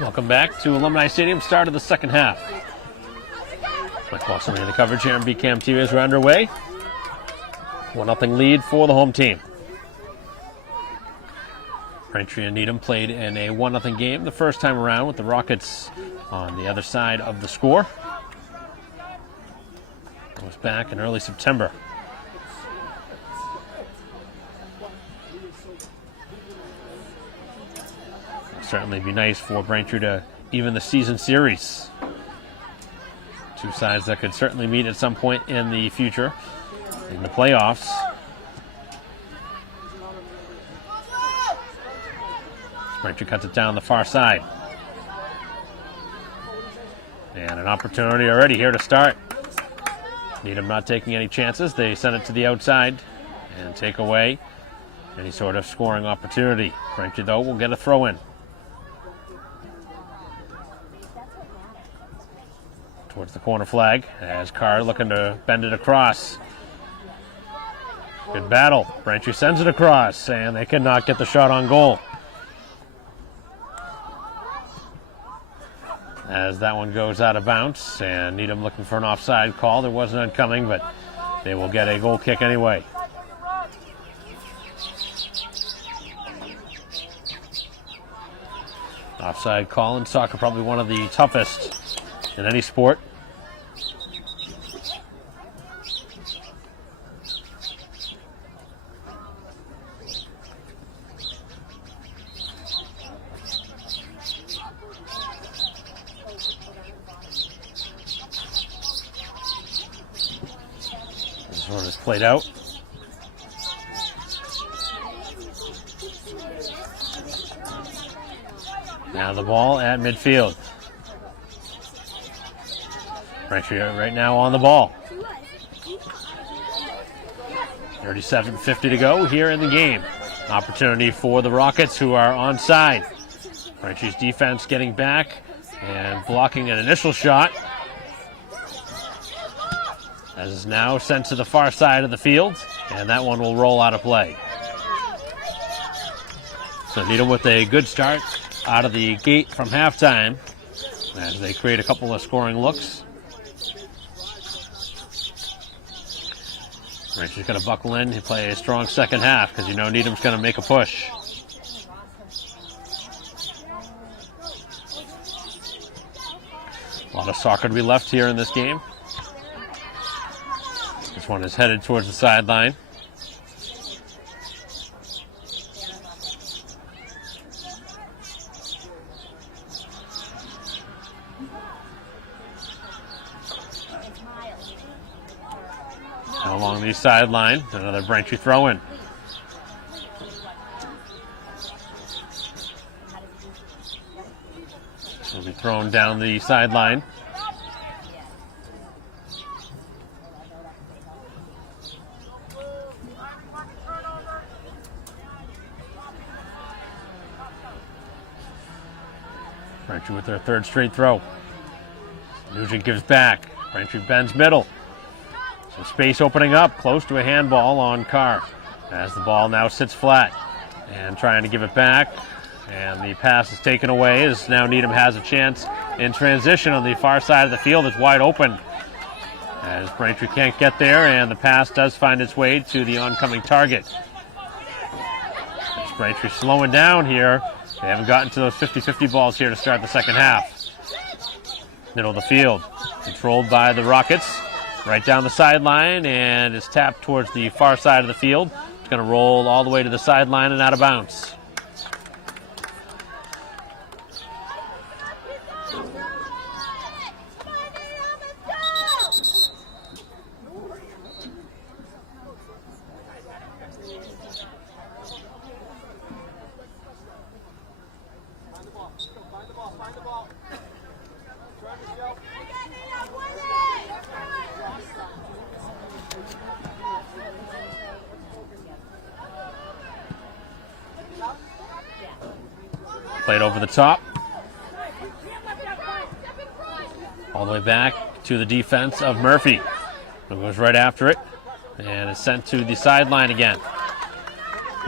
Welcome back to Alumni Stadium, start of the second half. Mike Walson in the coverage here on BCAM TV as we're underway. 1-0 lead for the home team. Braintree and Needham played in a 1-0 game the first time around with the Rockets on the other side of the score. It was back in early September. Certainly be nice for Braintree to even the season series. Two sides that could certainly meet at some point in the future in the playoffs. Braintree cuts it down the far side. And an opportunity already here to start. Needham not taking any chances. They send it to the outside and take away any sort of scoring opportunity. Braintree, though, will get a throw in. Towards the corner flag as Carr looking to bend it across. Good battle. Braintree sends it across and they cannot get the shot on goal. As that one goes out of bounds and Needham looking for an offside call. There was none coming, but they will get a goal kick anyway. Offside call in soccer, probably one of the toughest in any sport. This one is played out. Now the ball at midfield. Braintree right now on the ball. 37:50 to go here in the game. Opportunity for the Rockets, who are onside. Braintree's defense getting back and blocking an initial shot. As is now sent to the far side of the field, and that one will roll out of play. So Needham with a good start out of the gate from halftime as they create a couple of scoring looks. Braintree's going to buckle in and play a strong second half because you know Needham's going to make a push. A lot of soccer to be left here in this game. This one is headed towards the sideline. Along the sideline, another Braintree throw-in. Will be thrown down the sideline. Braintree with their third straight throw. Nugent gives back. Braintree bends middle. Some space opening up, close to a handball on Carr. As the ball now sits flat. And trying to give it back. And the pass is taken away as now Needham has a chance in transition on the far side of the field. It's wide open. As Braintree can't get there, and the pass does find its way to the oncoming target. As Braintree slowing down here. They haven't gotten to those 50-50 balls here to start the second half. Middle of the field. Controlled by the Rockets. Right down the sideline, and is tapped towards the far side of the field. It's going to roll all the way to the sideline and out of bounds. Played over the top. All the way back to the defense of Murphy. Who goes right after it. And is sent to the sideline again.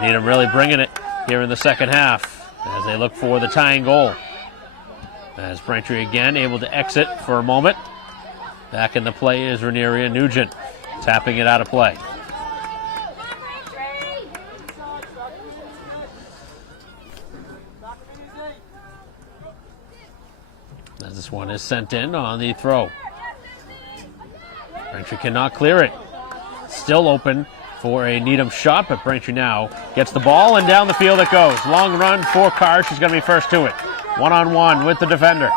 Needham really bringing it here in the second half. as they look for the tying goal. As Braintree again able to exit for a moment. Back in the play is Ranieria Nugent, tapping it out of play. As this one is sent in on the throw. Braintree cannot clear it. Still open for a Needham shot, but Braintree now gets the ball and down the field it goes. Long run for Carr. She's going to be first to it. One-on-one with the defender.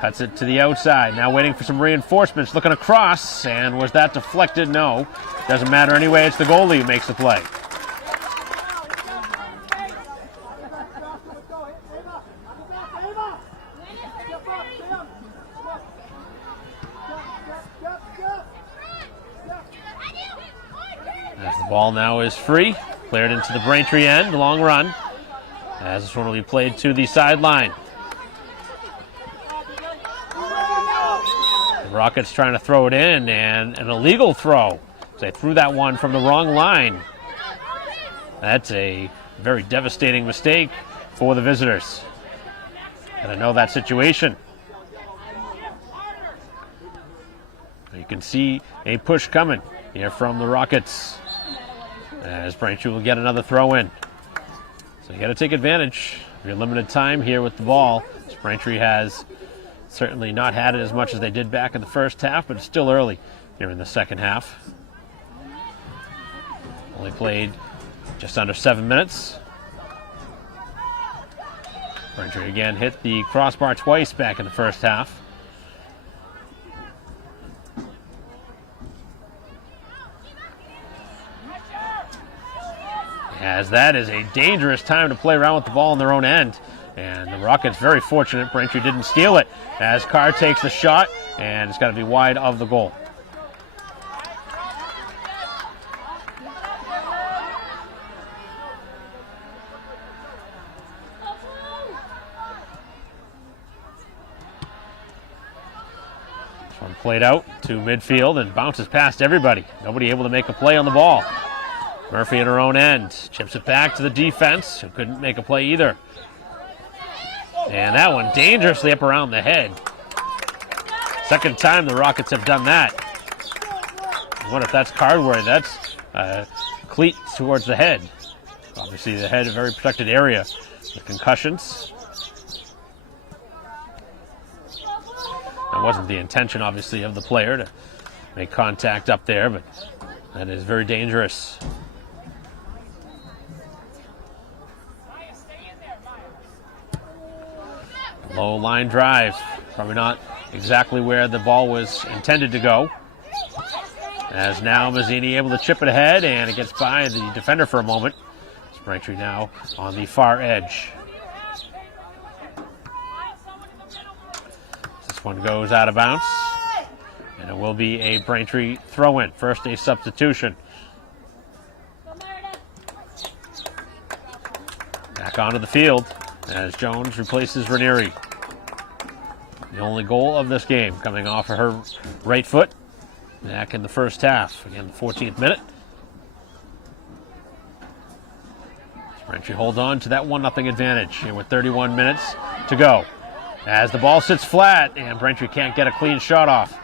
Cuts it to the outside. Now waiting for some reinforcements. Looking across, and was that deflected? No. Doesn't matter anyway. It's the goalie who makes the play. As the ball now is free, cleared into the Braintree end, long run. As this one will be played to the sideline. The Rockets trying to throw it in, and an illegal throw. They threw that one from the wrong line. That's a very devastating mistake for the visitors. Gotta know that situation. You can see a push coming here from the Rockets, as Braintree will get another throw in. So you got to take advantage of your limited time here with the ball. Braintree has certainly not had it as much as they did back in the first half, but it's still early here in the second half. Only played just under 7 minutes. Braintree again hit the crossbar twice back in the first half. As that is a dangerous time to play around with the ball in their own end. And the Rockets very fortunate Braintree didn't steal it, as Carr takes the shot, and it's got to be wide of the goal. This one played out to midfield and bounces past everybody. Nobody able to make a play on the ball. Murphy at her own end. Chips it back to the defense, who couldn't make a play either. And that one dangerously up around the head. Second time the Rockets have done that. I wonder if that's card-worthy. That's cleat towards the head. Obviously the head, a very protected area with concussions. That wasn't the intention, obviously, of the player to make contact up there, but that is very dangerous. Low line drive. Probably not exactly where the ball was intended to go. As now Mazzini able to chip it ahead, and it gets by the defender for a moment. Braintree now on the far edge. This one goes out of bounds, and it will be a Braintree throw-in. First a substitution. Back onto the field as Jones replaces Ranieri. The only goal of this game coming off of her right foot back in the first half. Again, the 14th minute. Braintree holds on to that 1-0 advantage here with 31 minutes to go. As the ball sits flat and Braintree can't get a clean shot off.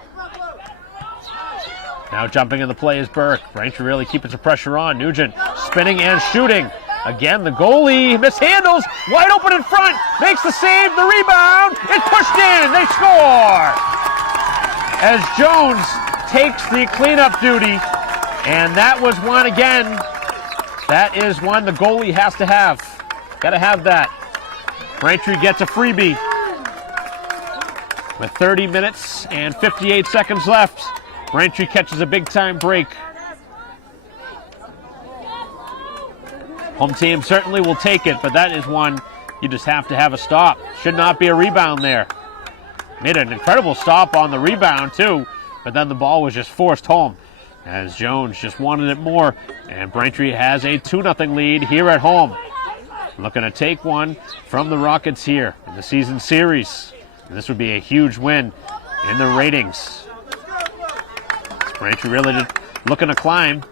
Now jumping in the play is Burke. Braintree really keeping some pressure on. Nugent spinning and shooting. Again, the goalie mishandles, wide open in front, makes the save, the rebound, it's pushed in, they score! As Jones takes the cleanup duty, and that was one again. That is one the goalie has to have. Gotta have that. Braintree gets a freebie. With 30 minutes and 58 seconds left, Braintree catches a big-time break. Home team certainly will take it, but that is one you just have to have a stop. Should not be a rebound there. Made an incredible stop on the rebound too, but then the ball was just forced home as Jones just wanted it more, and Braintree has a 2-0 lead here at home. Looking to take one from the Rockets here in the season series. And this would be a huge win in the ratings. Braintree really looking to climb.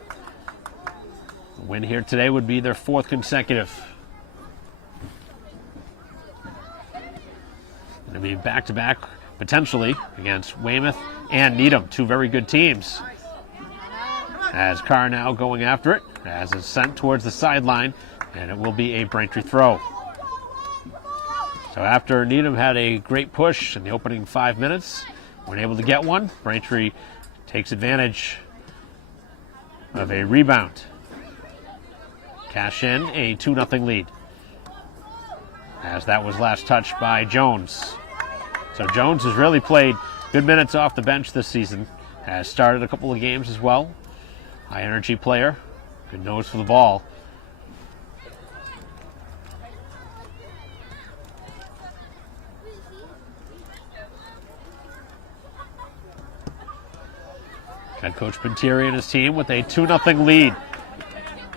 A win here today would be their 4th consecutive. Going to be back-to-back, potentially, against Weymouth and Needham, 2 very good teams. As Carr now going after it, as it's sent towards the sideline, and it will be a Braintree throw. So after Needham had a great push in the opening 5 minutes, weren't able to get one, Braintree takes advantage of a rebound. Cash in a 2-0 lead. As that was last touched by Jones. So Jones has really played good minutes off the bench this season. Has started a couple of games as well. High energy player. Good nose for the ball. Head coach Braintree and his team with a 2-0 lead.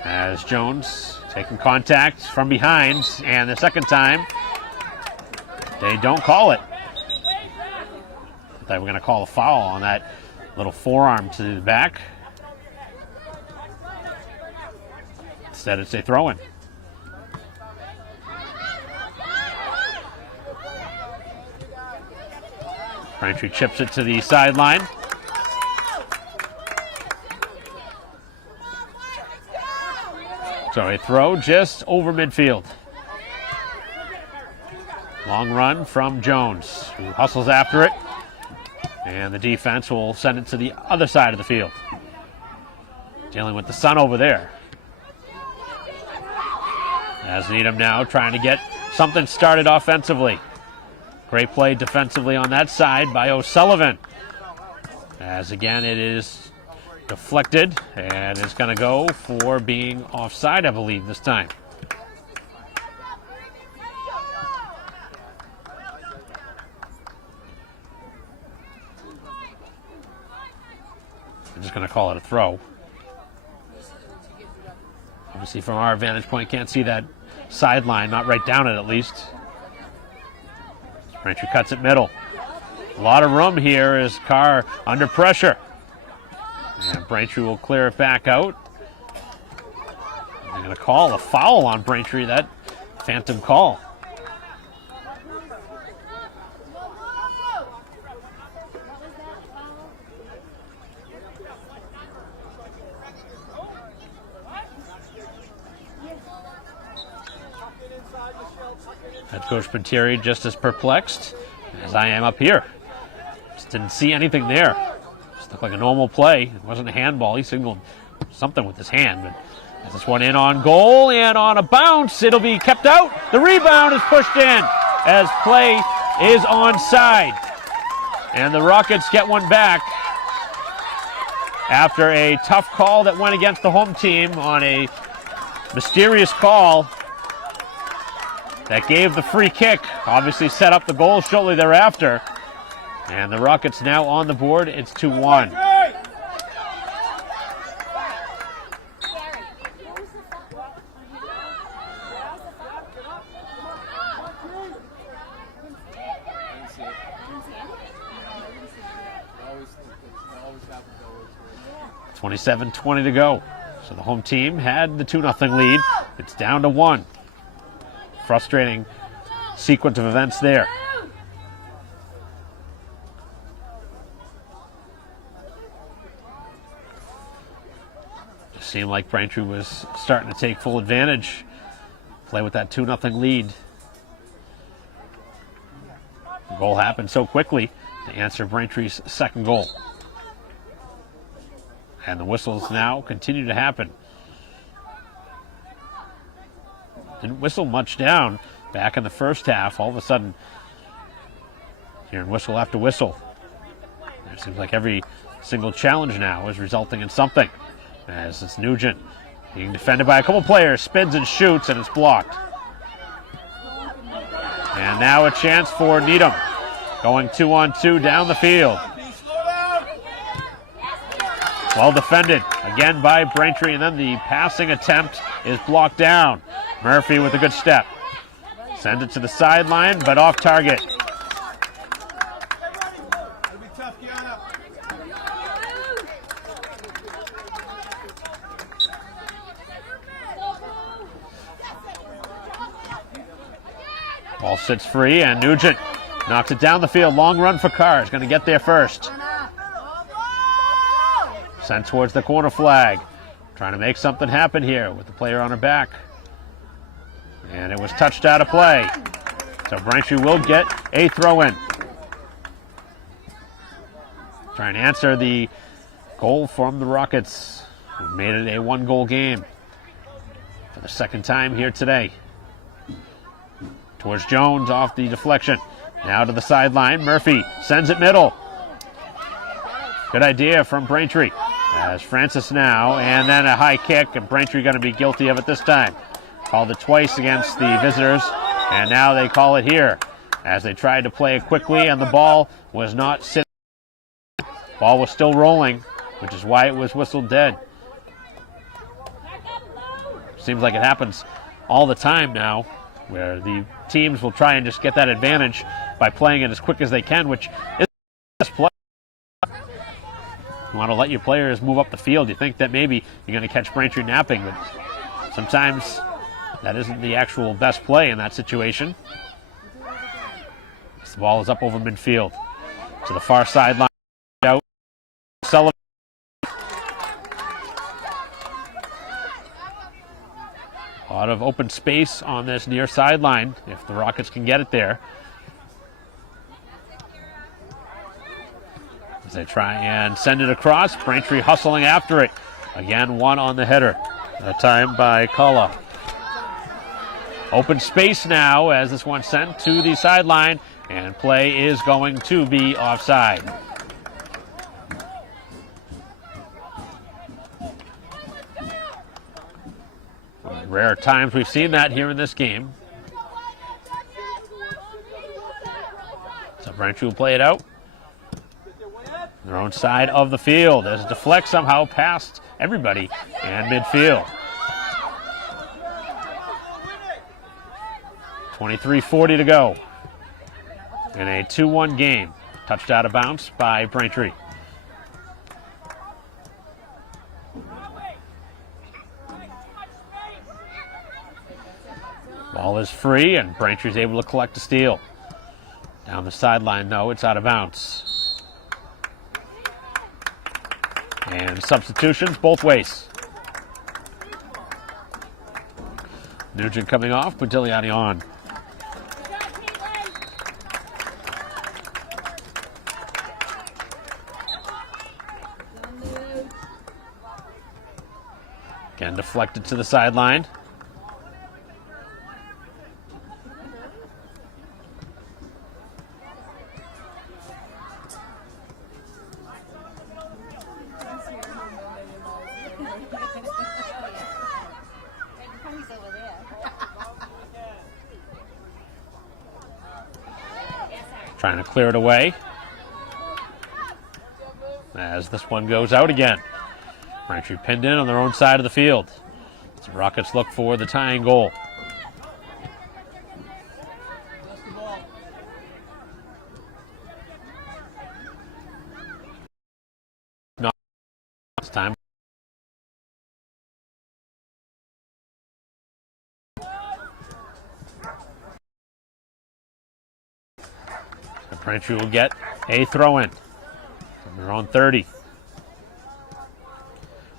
As Jones taking contact from behind, and the second time, they don't call it. They were going to call a foul on that little forearm to the back. Instead, it's a throw-in. Braintree chips it to the sideline. So a throw just over midfield. Long run from Jones, who hustles after it. And the defense will send it to the other side of the field. Dealing with the sun over there. As Needham now trying to get something started offensively. Great play defensively on that side by O'Sullivan. As again it is deflected, and it's going to go for being offside, I believe, this time. I'm just going to call it a throw. Obviously, from our vantage point, can't see that sideline, not right down it at least. Braintree cuts it middle. A lot of room here as Carr under pressure. And Braintree will clear it back out. They're going to call a foul on Braintree, that phantom call. Head coach Braintree just as perplexed as I am up here. Just didn't see anything there. Just looked like a normal play. It wasn't a handball. He signaled something with his hand, but as this one in on goal and on a bounce, it'll be kept out. The rebound is pushed in as play is onside. And the Rockets get one back after a tough call that went against the home team on a mysterious call that gave the free kick. Obviously set up the goal shortly thereafter. And the Rockets now on the board. It's 2-1. $27-20 to go. So the home team had the 2-0 lead. It's down to 1. Frustrating sequence of events there. Just seemed like Braintree was starting to take full advantage. Play with that 2-0 lead. The goal happened so quickly to answer Braintree's second goal. And the whistles now continue to happen. Didn't whistle much down back in the first half. All of a sudden, hearing whistle after whistle. It seems like every single challenge now is resulting in something. As it's Nugent being defended by a couple players, spins and shoots, and it's blocked. And now a chance for Needham, going 2-on-2 down the field. Well defended again by Braintree, and then the passing attempt is blocked down. Murphy with a good step. Sends it to the sideline, but off target. Ball sits free, and Nugent knocks it down the field. Long run for Carr. Is going to get there first. Sent towards the corner flag. Trying to make something happen here with the player on her back. And it was touched out of play. So Braintree will get a throw in. Trying to answer the goal from the Rockets, who made it a one-goal game for the second time here today. Towards Jones off the deflection. Now to the sideline. Murphy sends it middle. Good idea from Braintree. As Francis now, and then a high kick, and Braintree going to be guilty of it this time. Called it twice against the visitors, and now they call it here as they tried to play it quickly, and the ball was not sitting. Ball was still rolling, which is why it was whistled dead. Seems like it happens all the time now, where the teams will try and just get that advantage by playing it as quick as they can, which is the best play. You want to let your players move up the field. You think that maybe you're going to catch Braintree napping, but sometimes that isn't the actual best play in that situation. The ball is up over midfield to the far sideline. Out. Sullivan. A lot of open space on this near sideline if the Rockets can get it there. As they try and send it across, Braintree hustling after it. Again, one on the header, that time by Kala. Open space now as this one sent to the sideline, and play is going to be offside. Rare times we've seen that here in this game. So Braintree will play it out. Their own side of the field as it deflects somehow past everybody and midfield. 23:40 to go in a 2-1 game. Touched out of bounds by Braintree. Ball is free and Braintree's able to collect a steal. Down the sideline, no, it's out of bounds. And substitutions both ways. Nugent coming off, Padiliani on. Again, deflected to the sideline. Trying to clear it away as this one goes out again. Braintree pinned in on their own side of the field. The Rockets look for the tying goal. No, it's time. Braintree will get a throw-in from their own 30.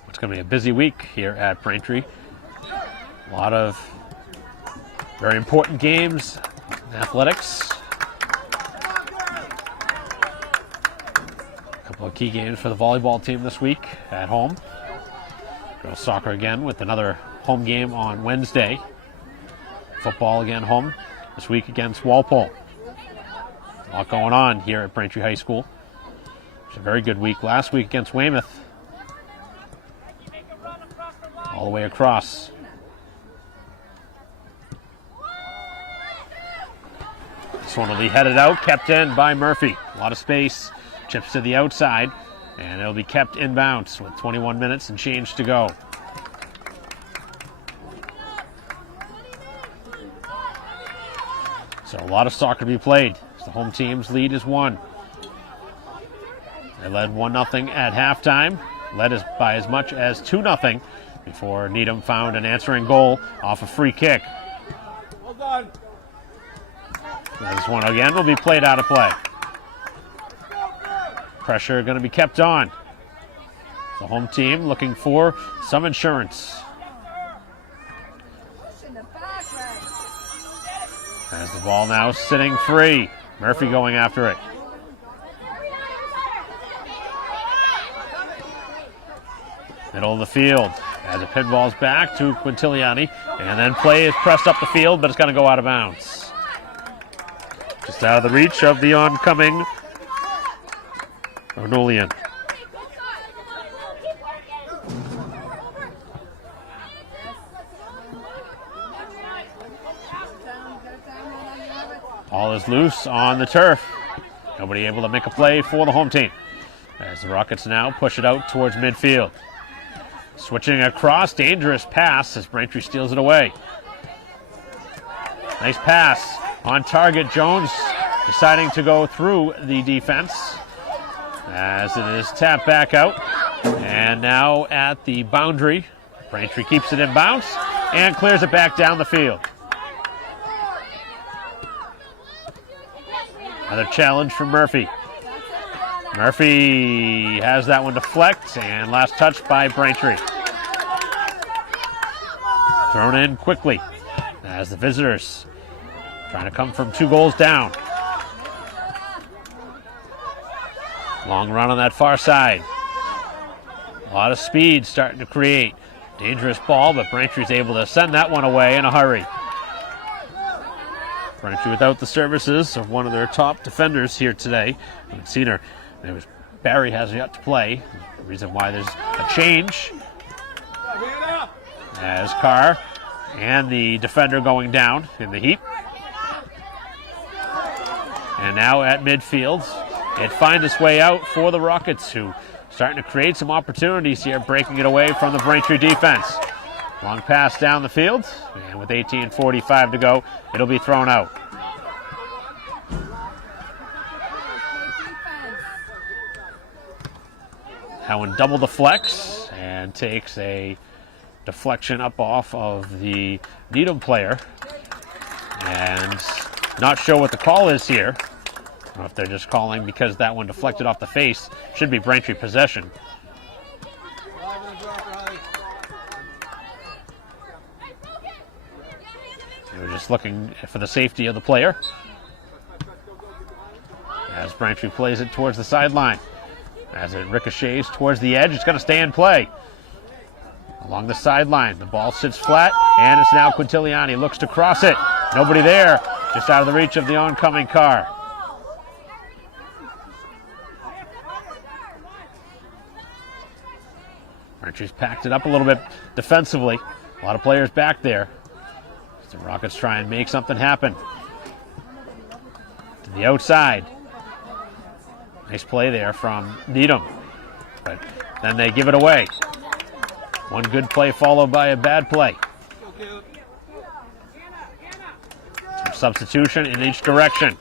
It's going to be a busy week here at Braintree. A lot of very important games in athletics. A couple of key games for the volleyball team this week at home. Girls soccer again with another home game on Wednesday. Football again home this week against Walpole. A lot going on here at Braintree High School. It's a very good week last week against Weymouth. All the way across. This one will be headed out, kept in by Murphy. A lot of space, chips to the outside, and it'll be kept inbounds with 21 minutes and change to go. So a lot of soccer to be played. The home team's lead is 1. They led 1-0 at halftime, led by as much as 2-0 before Needham found an answering goal off a free kick. Well done. This one again will be played out of play. Pressure going to be kept on. The home team looking for some insurance. As the ball now sitting free. Murphy going after it. Middle of the field. As it pinballs back to Quintiliani. And then play is pressed up the field, but it's going to go out of bounds. Just out of the reach of the oncoming Arnolian. Ball is loose on the turf. Nobody able to make a play for the home team. As the Rockets now push it out towards midfield. Switching across, dangerous pass as Braintree steals it away. Nice pass on target. Jones deciding to go through the defense as it is tapped back out. And now at the boundary, Braintree keeps it in bounds and clears it back down the field. Another challenge from Murphy. Murphy has that one deflect, and last touch by Braintree. Thrown in quickly as the visitors trying to come from 2 goals down. Long run on that far side. A lot of speed starting to create. Dangerous ball, but Braintree's able to send that one away in a hurry. Braintree without the services of one of their top defenders here today. I haven't seen her. Barry has yet to play. The reason why there's a change. As Carr and the defender going down in the heap. And now at midfield, it finds its way out for the Rockets, who starting to create some opportunities here, breaking it away from the Braintree defense. Long pass down the field, and with 18:45 to go, it'll be thrown out. Howen double deflects and takes a deflection up off of the Needham player. And not sure what the call is here. I don't know if they're just calling because that one deflected off the face. Should be Braintree possession. They were just looking for the safety of the player. As Braintree plays it towards the sideline. As it ricochets towards the edge, it's going to stay in play. Along the sideline, the ball sits flat, and it's now Quintiliani. Looks to cross it. Nobody there. Just out of the reach of the oncoming car. Braintree's packed it up a little bit defensively. A lot of players back there. The Rockets try and make something happen. To the outside. Nice play there from Needham. But then they give it away. One good play followed by a bad play. Some substitution in each direction.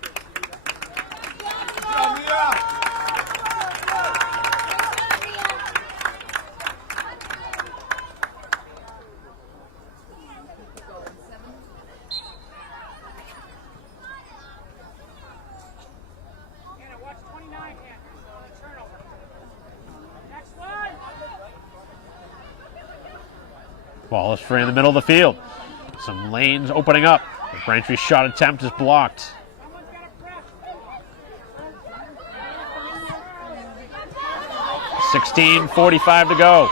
Ball is free in the middle of the field. Some lanes opening up. The Braintree shot attempt is blocked. $16:45 to go.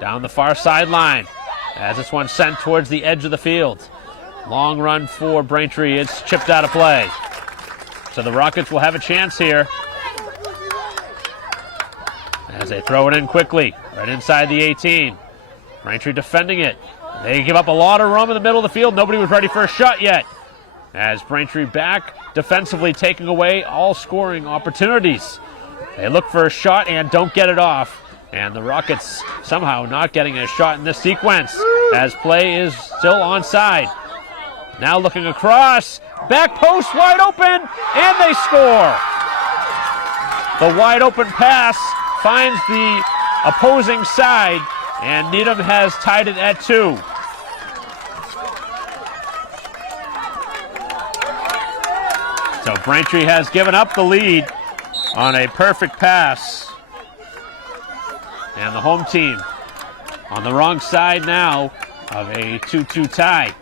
Down the far sideline as this one sent towards the edge of the field. Long run for Braintree. It's chipped out of play. So the Rockets will have a chance here as they throw it in quickly, right inside the 18. Braintree defending it. They give up a lot of room in the middle of the field. Nobody was ready for a shot yet. As Braintree back defensively, taking away all scoring opportunities. They look for a shot and don't get it off. And the Rockets somehow not getting a shot in this sequence as play is still onside. Now looking across. Back post wide open, and they score. The wide open pass finds the opposing side, and Needham has tied it at 2. So Braintree has given up the lead on a perfect pass. And the home team on the wrong side now of a 2-2 tie.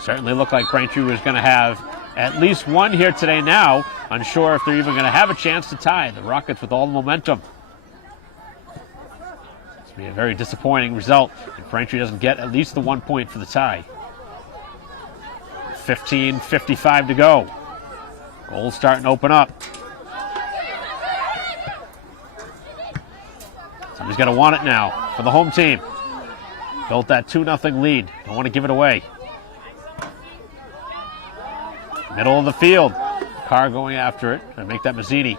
Certainly looked like Braintree was going to have at least one here today now. Unsure if they're even going to have a chance to tie. The Rockets with all the momentum. It's be a very disappointing result if Braintree doesn't get at least the 1 point for the tie. 15:55 to go. Goals starting to open up. Somebody's got to want it now for the home team. Built that 2-0 lead. Don't want to give it away. Middle of the field. Carr going after it and make that Mazzini.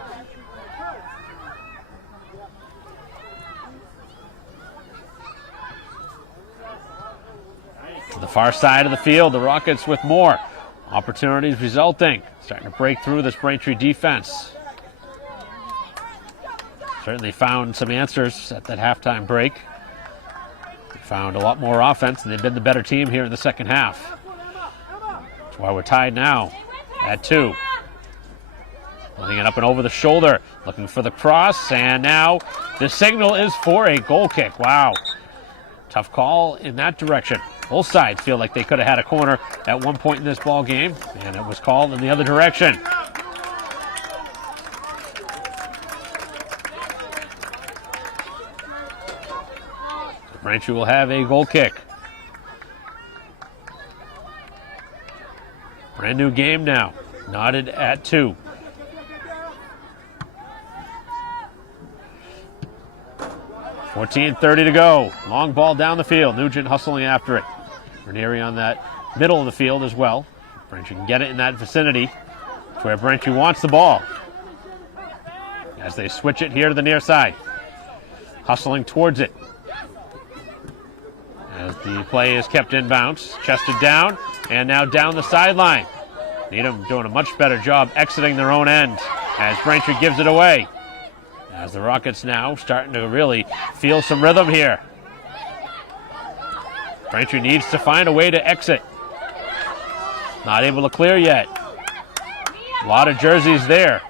To the far side of the field, the Rockets with more opportunities resulting. Starting to break through this Braintree defense. Certainly found some answers at that halftime break. Found a lot more offense, and they've been the better team here in the second half. That's why we're tied now at 2. Letting it up and over the shoulder, looking for the cross, and now the signal is for a goal kick. Wow. Tough call in that direction. Both sides feel like they could have had a corner at one point in this ball game, and it was called in the other direction. Braintree will have a goal kick. Brand new game now. Knotted at 2. .14:30 to go. Long ball down the field. Nugent hustling after it. Ranieri on that middle of the field as well. Braintree can get it in that vicinity. It's where Braintree wants the ball. As they switch it here to the near side. Hustling towards it. As the play is kept inbounds, chested down, and now down the sideline. Needham doing a much better job exiting their own end as Braintree gives it away. As the Rockets now starting to really feel some rhythm here. Braintree needs to find a way to exit. Not able to clear yet. A lot of jerseys there.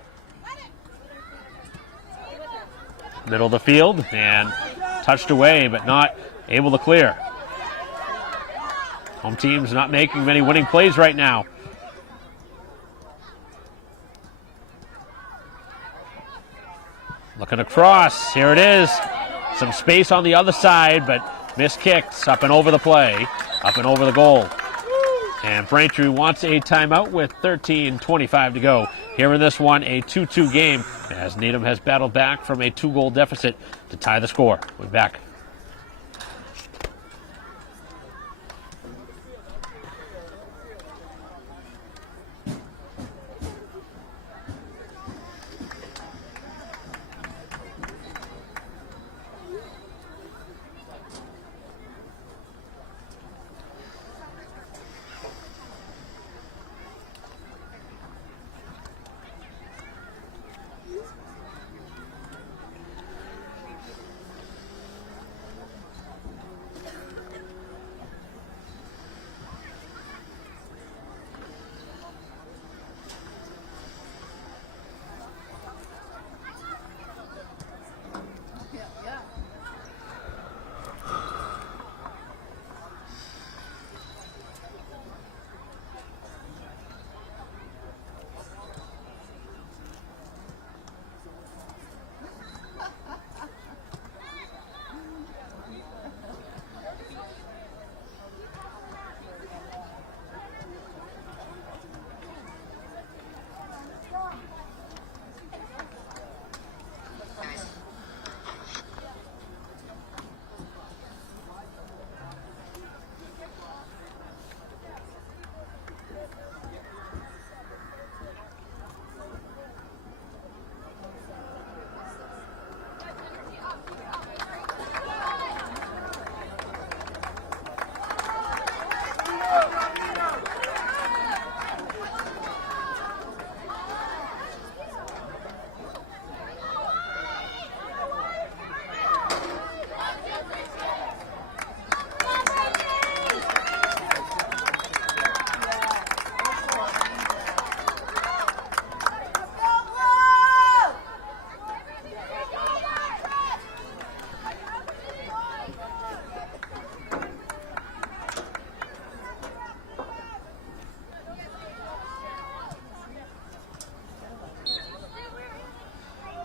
Middle of the field and touched away, but not able to clear. Home team's not making many winning plays right now. Looking across. Here it is. Some space on the other side, but missed kicks up and over the play, up and over the goal. And Braintree wants a timeout with 13:25 to go. Here in this one, a 2-2 game as Needham has battled back from a 2-goal deficit to tie the score. We're back.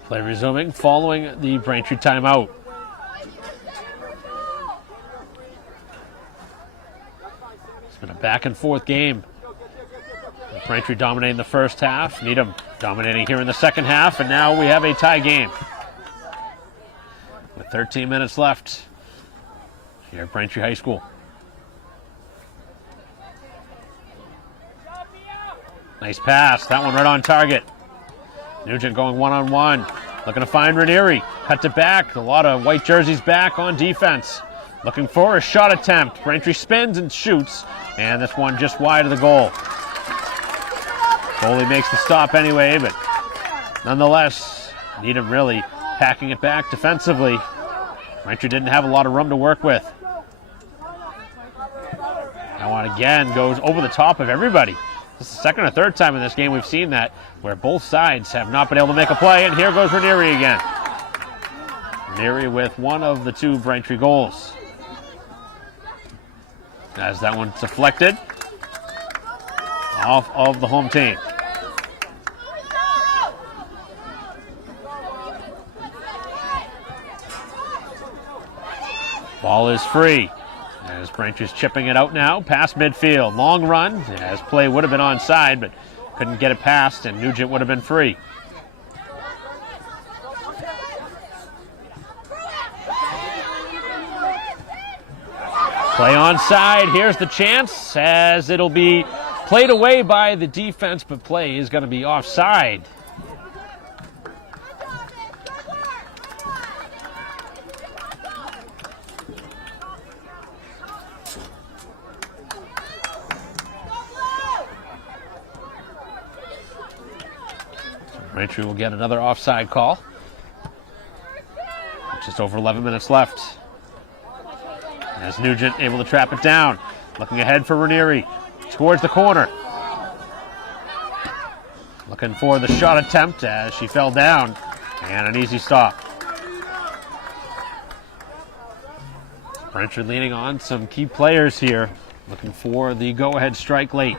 Play resuming following the Braintree timeout. It's been a back and forth game. Braintree dominating the first half. Needham dominating here in the second half. And now we have a tie game. With 13 minutes left here at Braintree High School. Nice pass. That one right on target. Nugent going one-on-one. Looking to find Ranieri. Cuts it back. A lot of white jerseys back on defense. Looking for a shot attempt. Braintree spins and shoots. And this one just wide of the goal. Goalie makes the stop anyway, but nonetheless, Needham really packing it back defensively. Braintree didn't have a lot of room to work with. That one again goes over the top of everybody. This is the second or third time in this game we've seen that, where both sides have not been able to make a play, and here goes Ranieri again. Ranieri with one of the two Braintree goals. As that one's deflected off of the home team. Ball is free as Braintree's chipping it out now past midfield. Long run as play would have been onside, but couldn't get it past, and Nugent would have been free. Play onside. Here's the chance as it'll be played away by the defense, but play is going to be offside. Braintree will get another offside call. Just over 11 minutes left. As Nugent able to trap it down. Looking ahead for Ranieri. Towards the corner. Looking for the shot attempt as she fell down. And an easy stop. Braintree leaning on some key players here. Looking for the go-ahead strike late.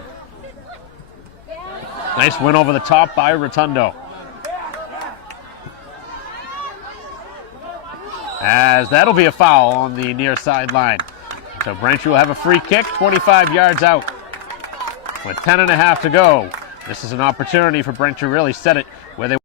Nice win over the top by Rotundo. As that'll be a foul on the near sideline. So Braintree will have a free kick, 25 yards out. With 10.5 to go. This is an opportunity for Braintree to really set it where they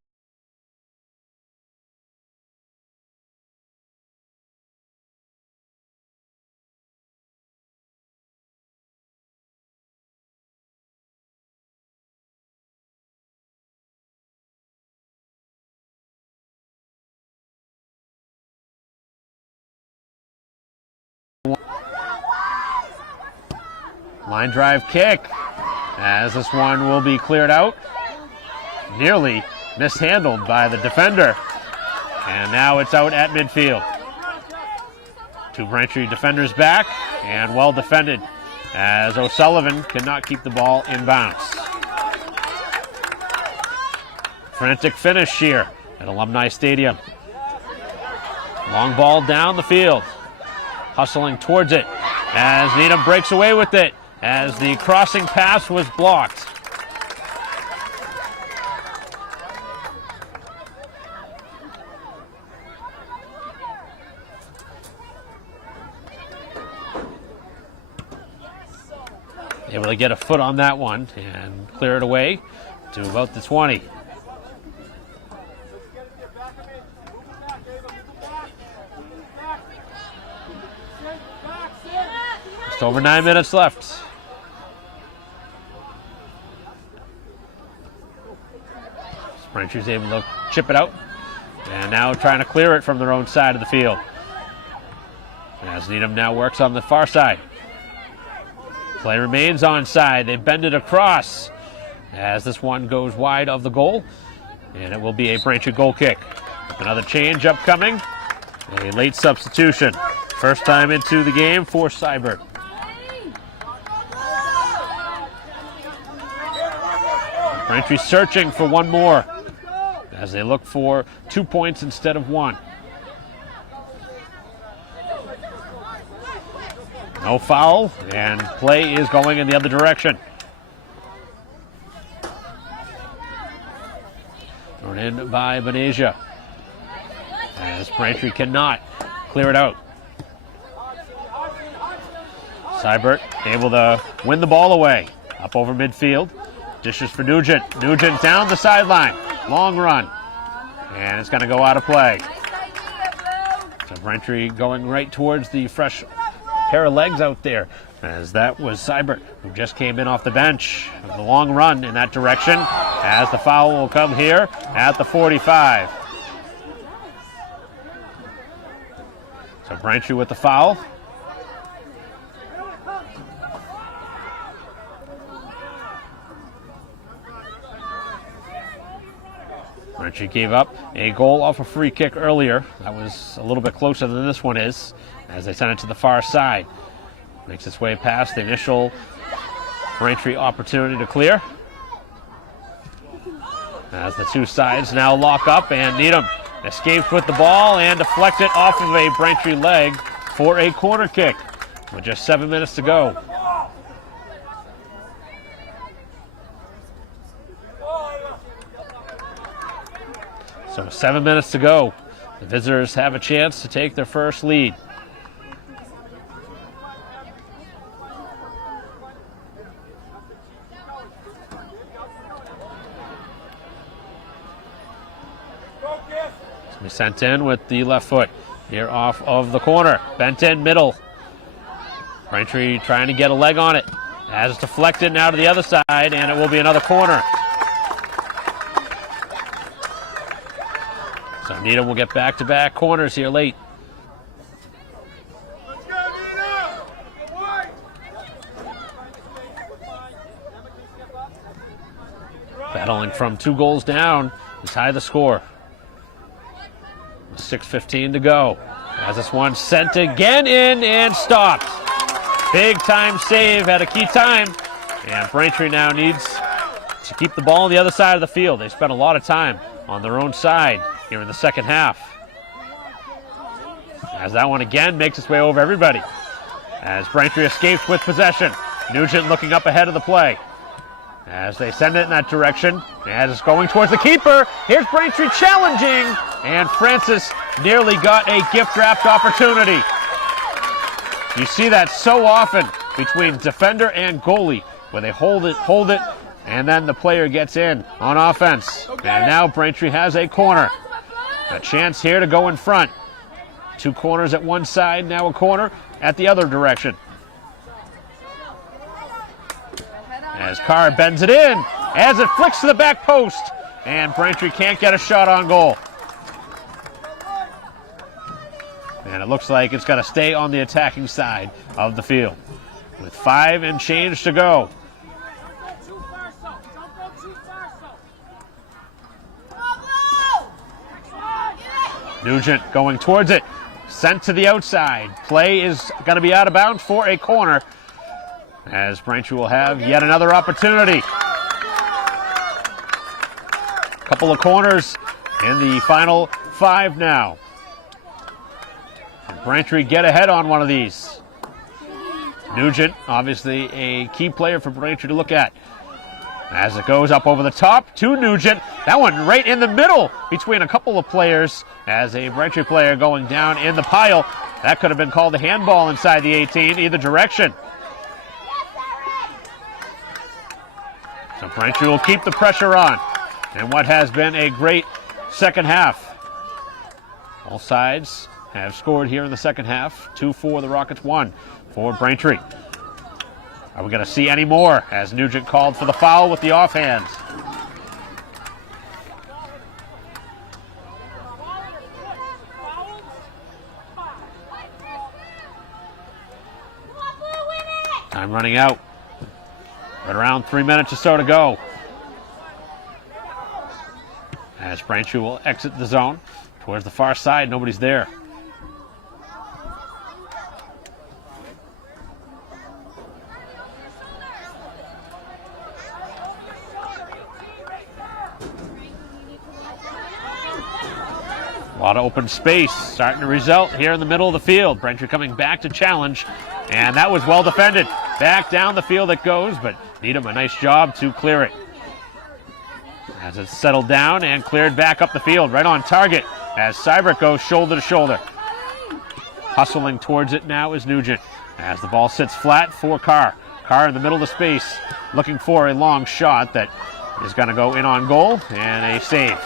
line drive kick, as this one will be cleared out. Nearly mishandled by the defender. And now it's out at midfield. Two Braintree defenders back, and well defended, as O'Sullivan cannot keep the ball in bounds. Frantic finish here at Alumni Stadium. Long ball down the field. Hustling towards it, as Needham breaks away with it, as the crossing pass was blocked. Able to get a foot on that one and clear it away to about the 20. Just over 9 minutes left. Braintree's able to chip it out, and now trying to clear it from their own side of the field. As Needham now works on the far side. Play remains onside. They bend it across as this one goes wide of the goal, and it will be a Braintree goal kick. Another change upcoming. A late substitution. First time into the game for Seibert. Braintree searching for one more as they look for 2 points instead of one. No foul, and play is going in the other direction. Thrown in by Benasia. as Braintree cannot clear it out. Seibert able to win the ball away. Up over midfield. Dishes for Nugent. Nugent down the sideline. Long run. And it's going to go out of play. So Braintree going right towards the fresh pair of legs out there, as that was Seibert, who just came in off the bench. The long run in that direction, as the foul will come here at the 45. So Braintree with the foul. Braintree gave up a goal off a free kick earlier. That was a little bit closer than this one is, as they sent it to the far side. Makes its way past the initial Braintree opportunity to clear. As the two sides now lock up, and Needham escapes with the ball and deflects it off of a Braintree leg for a corner kick with just 7 minutes to go. So 7 minutes to go. The visitors have a chance to take their first lead. It's sent in with the left foot here off of the corner. Bent in middle. Braintree trying to get a leg on it. As it's deflected now to the other side, and it will be another corner. So Needham will get back-to-back corners here late. Battling from 2 goals down to tie the score. 6:15 to go. As this one sent again in and stopped. Big time save at a key time. And Braintree now needs to keep the ball on the other side of the field. They spent a lot of time on their own side here in the second half. As that one again makes its way over everybody. As Braintree escapes with possession. Nugent looking up ahead of the play. As they send it in that direction. As it's going towards the keeper. Here's Braintree challenging. And Francis nearly got a gift-wrapped opportunity. You see that so often between defender and goalie, where they hold it, and then the player gets in on offense. And now Braintree has a corner. A chance here to go in front. 2 corners at one side, now a corner at the other direction. As Carr bends it in, as it flicks to the back post, and Braintree can't get a shot on goal. And it looks like it's going to stay on the attacking side of the field. With 5 and change to go. Nugent going towards it. Sent to the outside. Play is going to be out of bounds for a corner, as Braintree will have yet another opportunity. Couple of corners in the final 5 now. And Braintree get ahead on one of these. Nugent, obviously a key player for Braintree to look at. As it goes up over the top to Nugent. That one right in the middle between a couple of players, as a Braintree player going down in the pile. That could have been called a handball inside the 18, either direction. So Braintree will keep the pressure on in what has been a great second half. All sides have scored here in the second half. 2 for the Rockets, 1 for Braintree. Are we going to see any more, as Nugent called for the foul with the offhands? Time running out. Right around 3 minutes or so to go. As Braintree will exit the zone towards the far side, nobody's there. A lot of open space starting to result here in the middle of the field. Braintree coming back to challenge, and that was well defended. Back down the field it goes, but Needham a nice job to clear it. As it's settled down and cleared back up the field, right on target as Seibert goes shoulder to shoulder. Hustling towards it now is Nugent as the ball sits flat for Carr. Carr in the middle of the space looking for a long shot that is going to go in on goal and a save.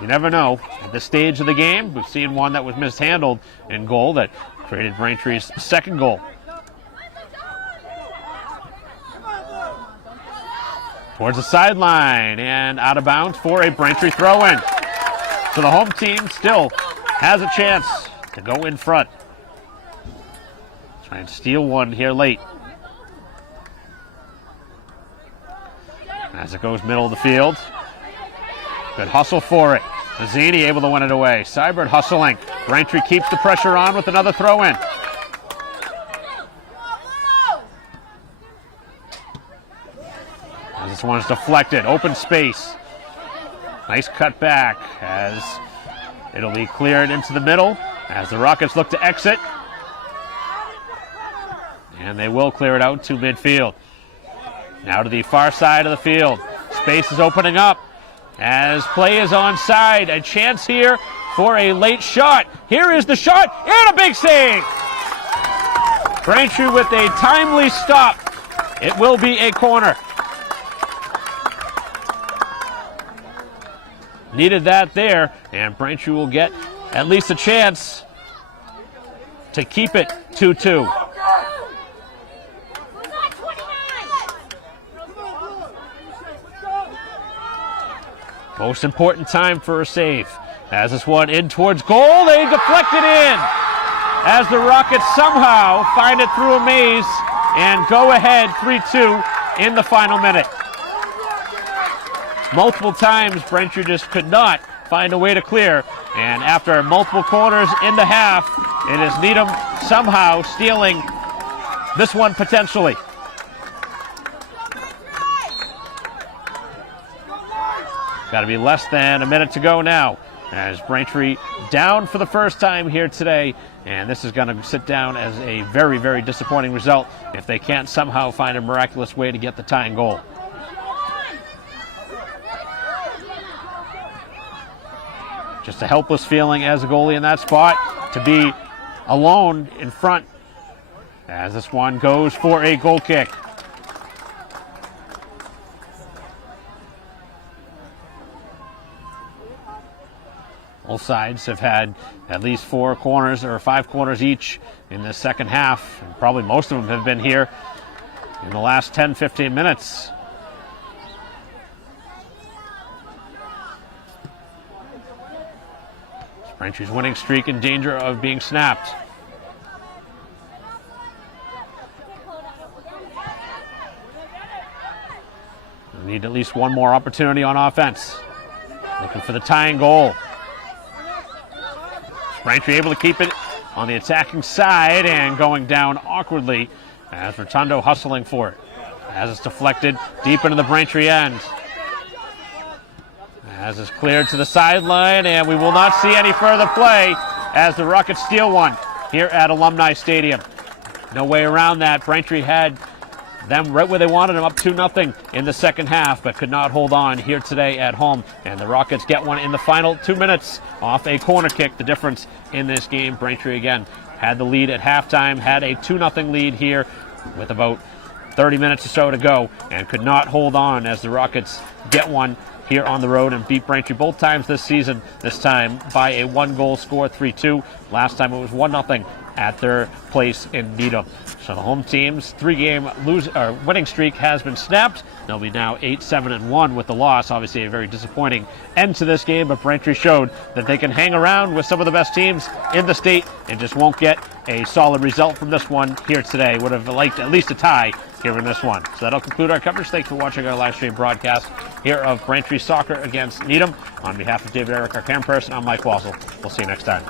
You never know. At this stage of the game, we've seen one that was mishandled in goal that created Braintree's second goal. Towards the sideline and out of bounds for a Braintree throw-in. So the home team still has a chance to go in front. Trying to steal one here late. As it goes middle of the field. Good hustle for it. Mazzini able to win it away. Seibert hustling. Braintree keeps the pressure on with another throw-in. As this one's deflected. Open space. Nice cut back as it'll be cleared into the middle as the Rockets look to exit. And they will clear it out to midfield. Now to the far side of the field. Space is opening up as play is onside. A chance here for a late shot. Here is the shot and a big save. Braintree with a timely stop. It will be a corner. Needed that there, and Braintree will get at least a chance to keep it 2-2. Most important time for a save. As this one in towards goal, they deflect it in. As the Rockets somehow find it through a maze and go ahead 3-2 in the final minute. Multiple times, Braintree just could not find a way to clear. And after multiple corners in the half, it is Needham somehow stealing this one potentially. Got to be less than a minute to go now as Braintree down for the first time here today. And this is going to sit down as a very, very disappointing result if they can't somehow find a miraculous way to get the tying goal. Just a helpless feeling as a goalie in that spot to be alone in front as this one goes for a goal kick. Both sides have had at least 4 corners or 5 corners each in the second half. And probably most of them have been here in the last 10-15 minutes. Braintree's winning streak in danger of being snapped. We need at least one more opportunity on offense. Looking for the tying goal. Braintree able to keep it on the attacking side and going down awkwardly as Rotundo hustling for it. As it's deflected deep into the Braintree end. As it's cleared to the sideline, and we will not see any further play as the Rockets steal one here at Alumni Stadium. No way around that. Braintree had them right where they wanted them, up 2-0 in the second half, but could not hold on here today at home. And the Rockets get one in the final 2 minutes off a corner kick. The difference in this game, Braintree again had the lead at halftime, had a 2-0 lead here with about 30 minutes or so to go, and could not hold on as the Rockets get one here on the road and beat Braintree both times this season, this time by a 1-goal score, 3-2. Last time it was 1-0 at their place in Needham. So the home team's 3-game winning streak has been snapped. They'll be now 8-7-1 with the loss. Obviously a very disappointing end to this game, but Braintree showed that they can hang around with some of the best teams in the state and just won't get a solid result from this one here today. Would have liked at least a tie here in this one. So that'll conclude our coverage. Thanks for watching our live stream broadcast here of Braintree Soccer against Needham. On behalf of David Eric, our camera person, I'm Mike Wassel. We'll see you next time.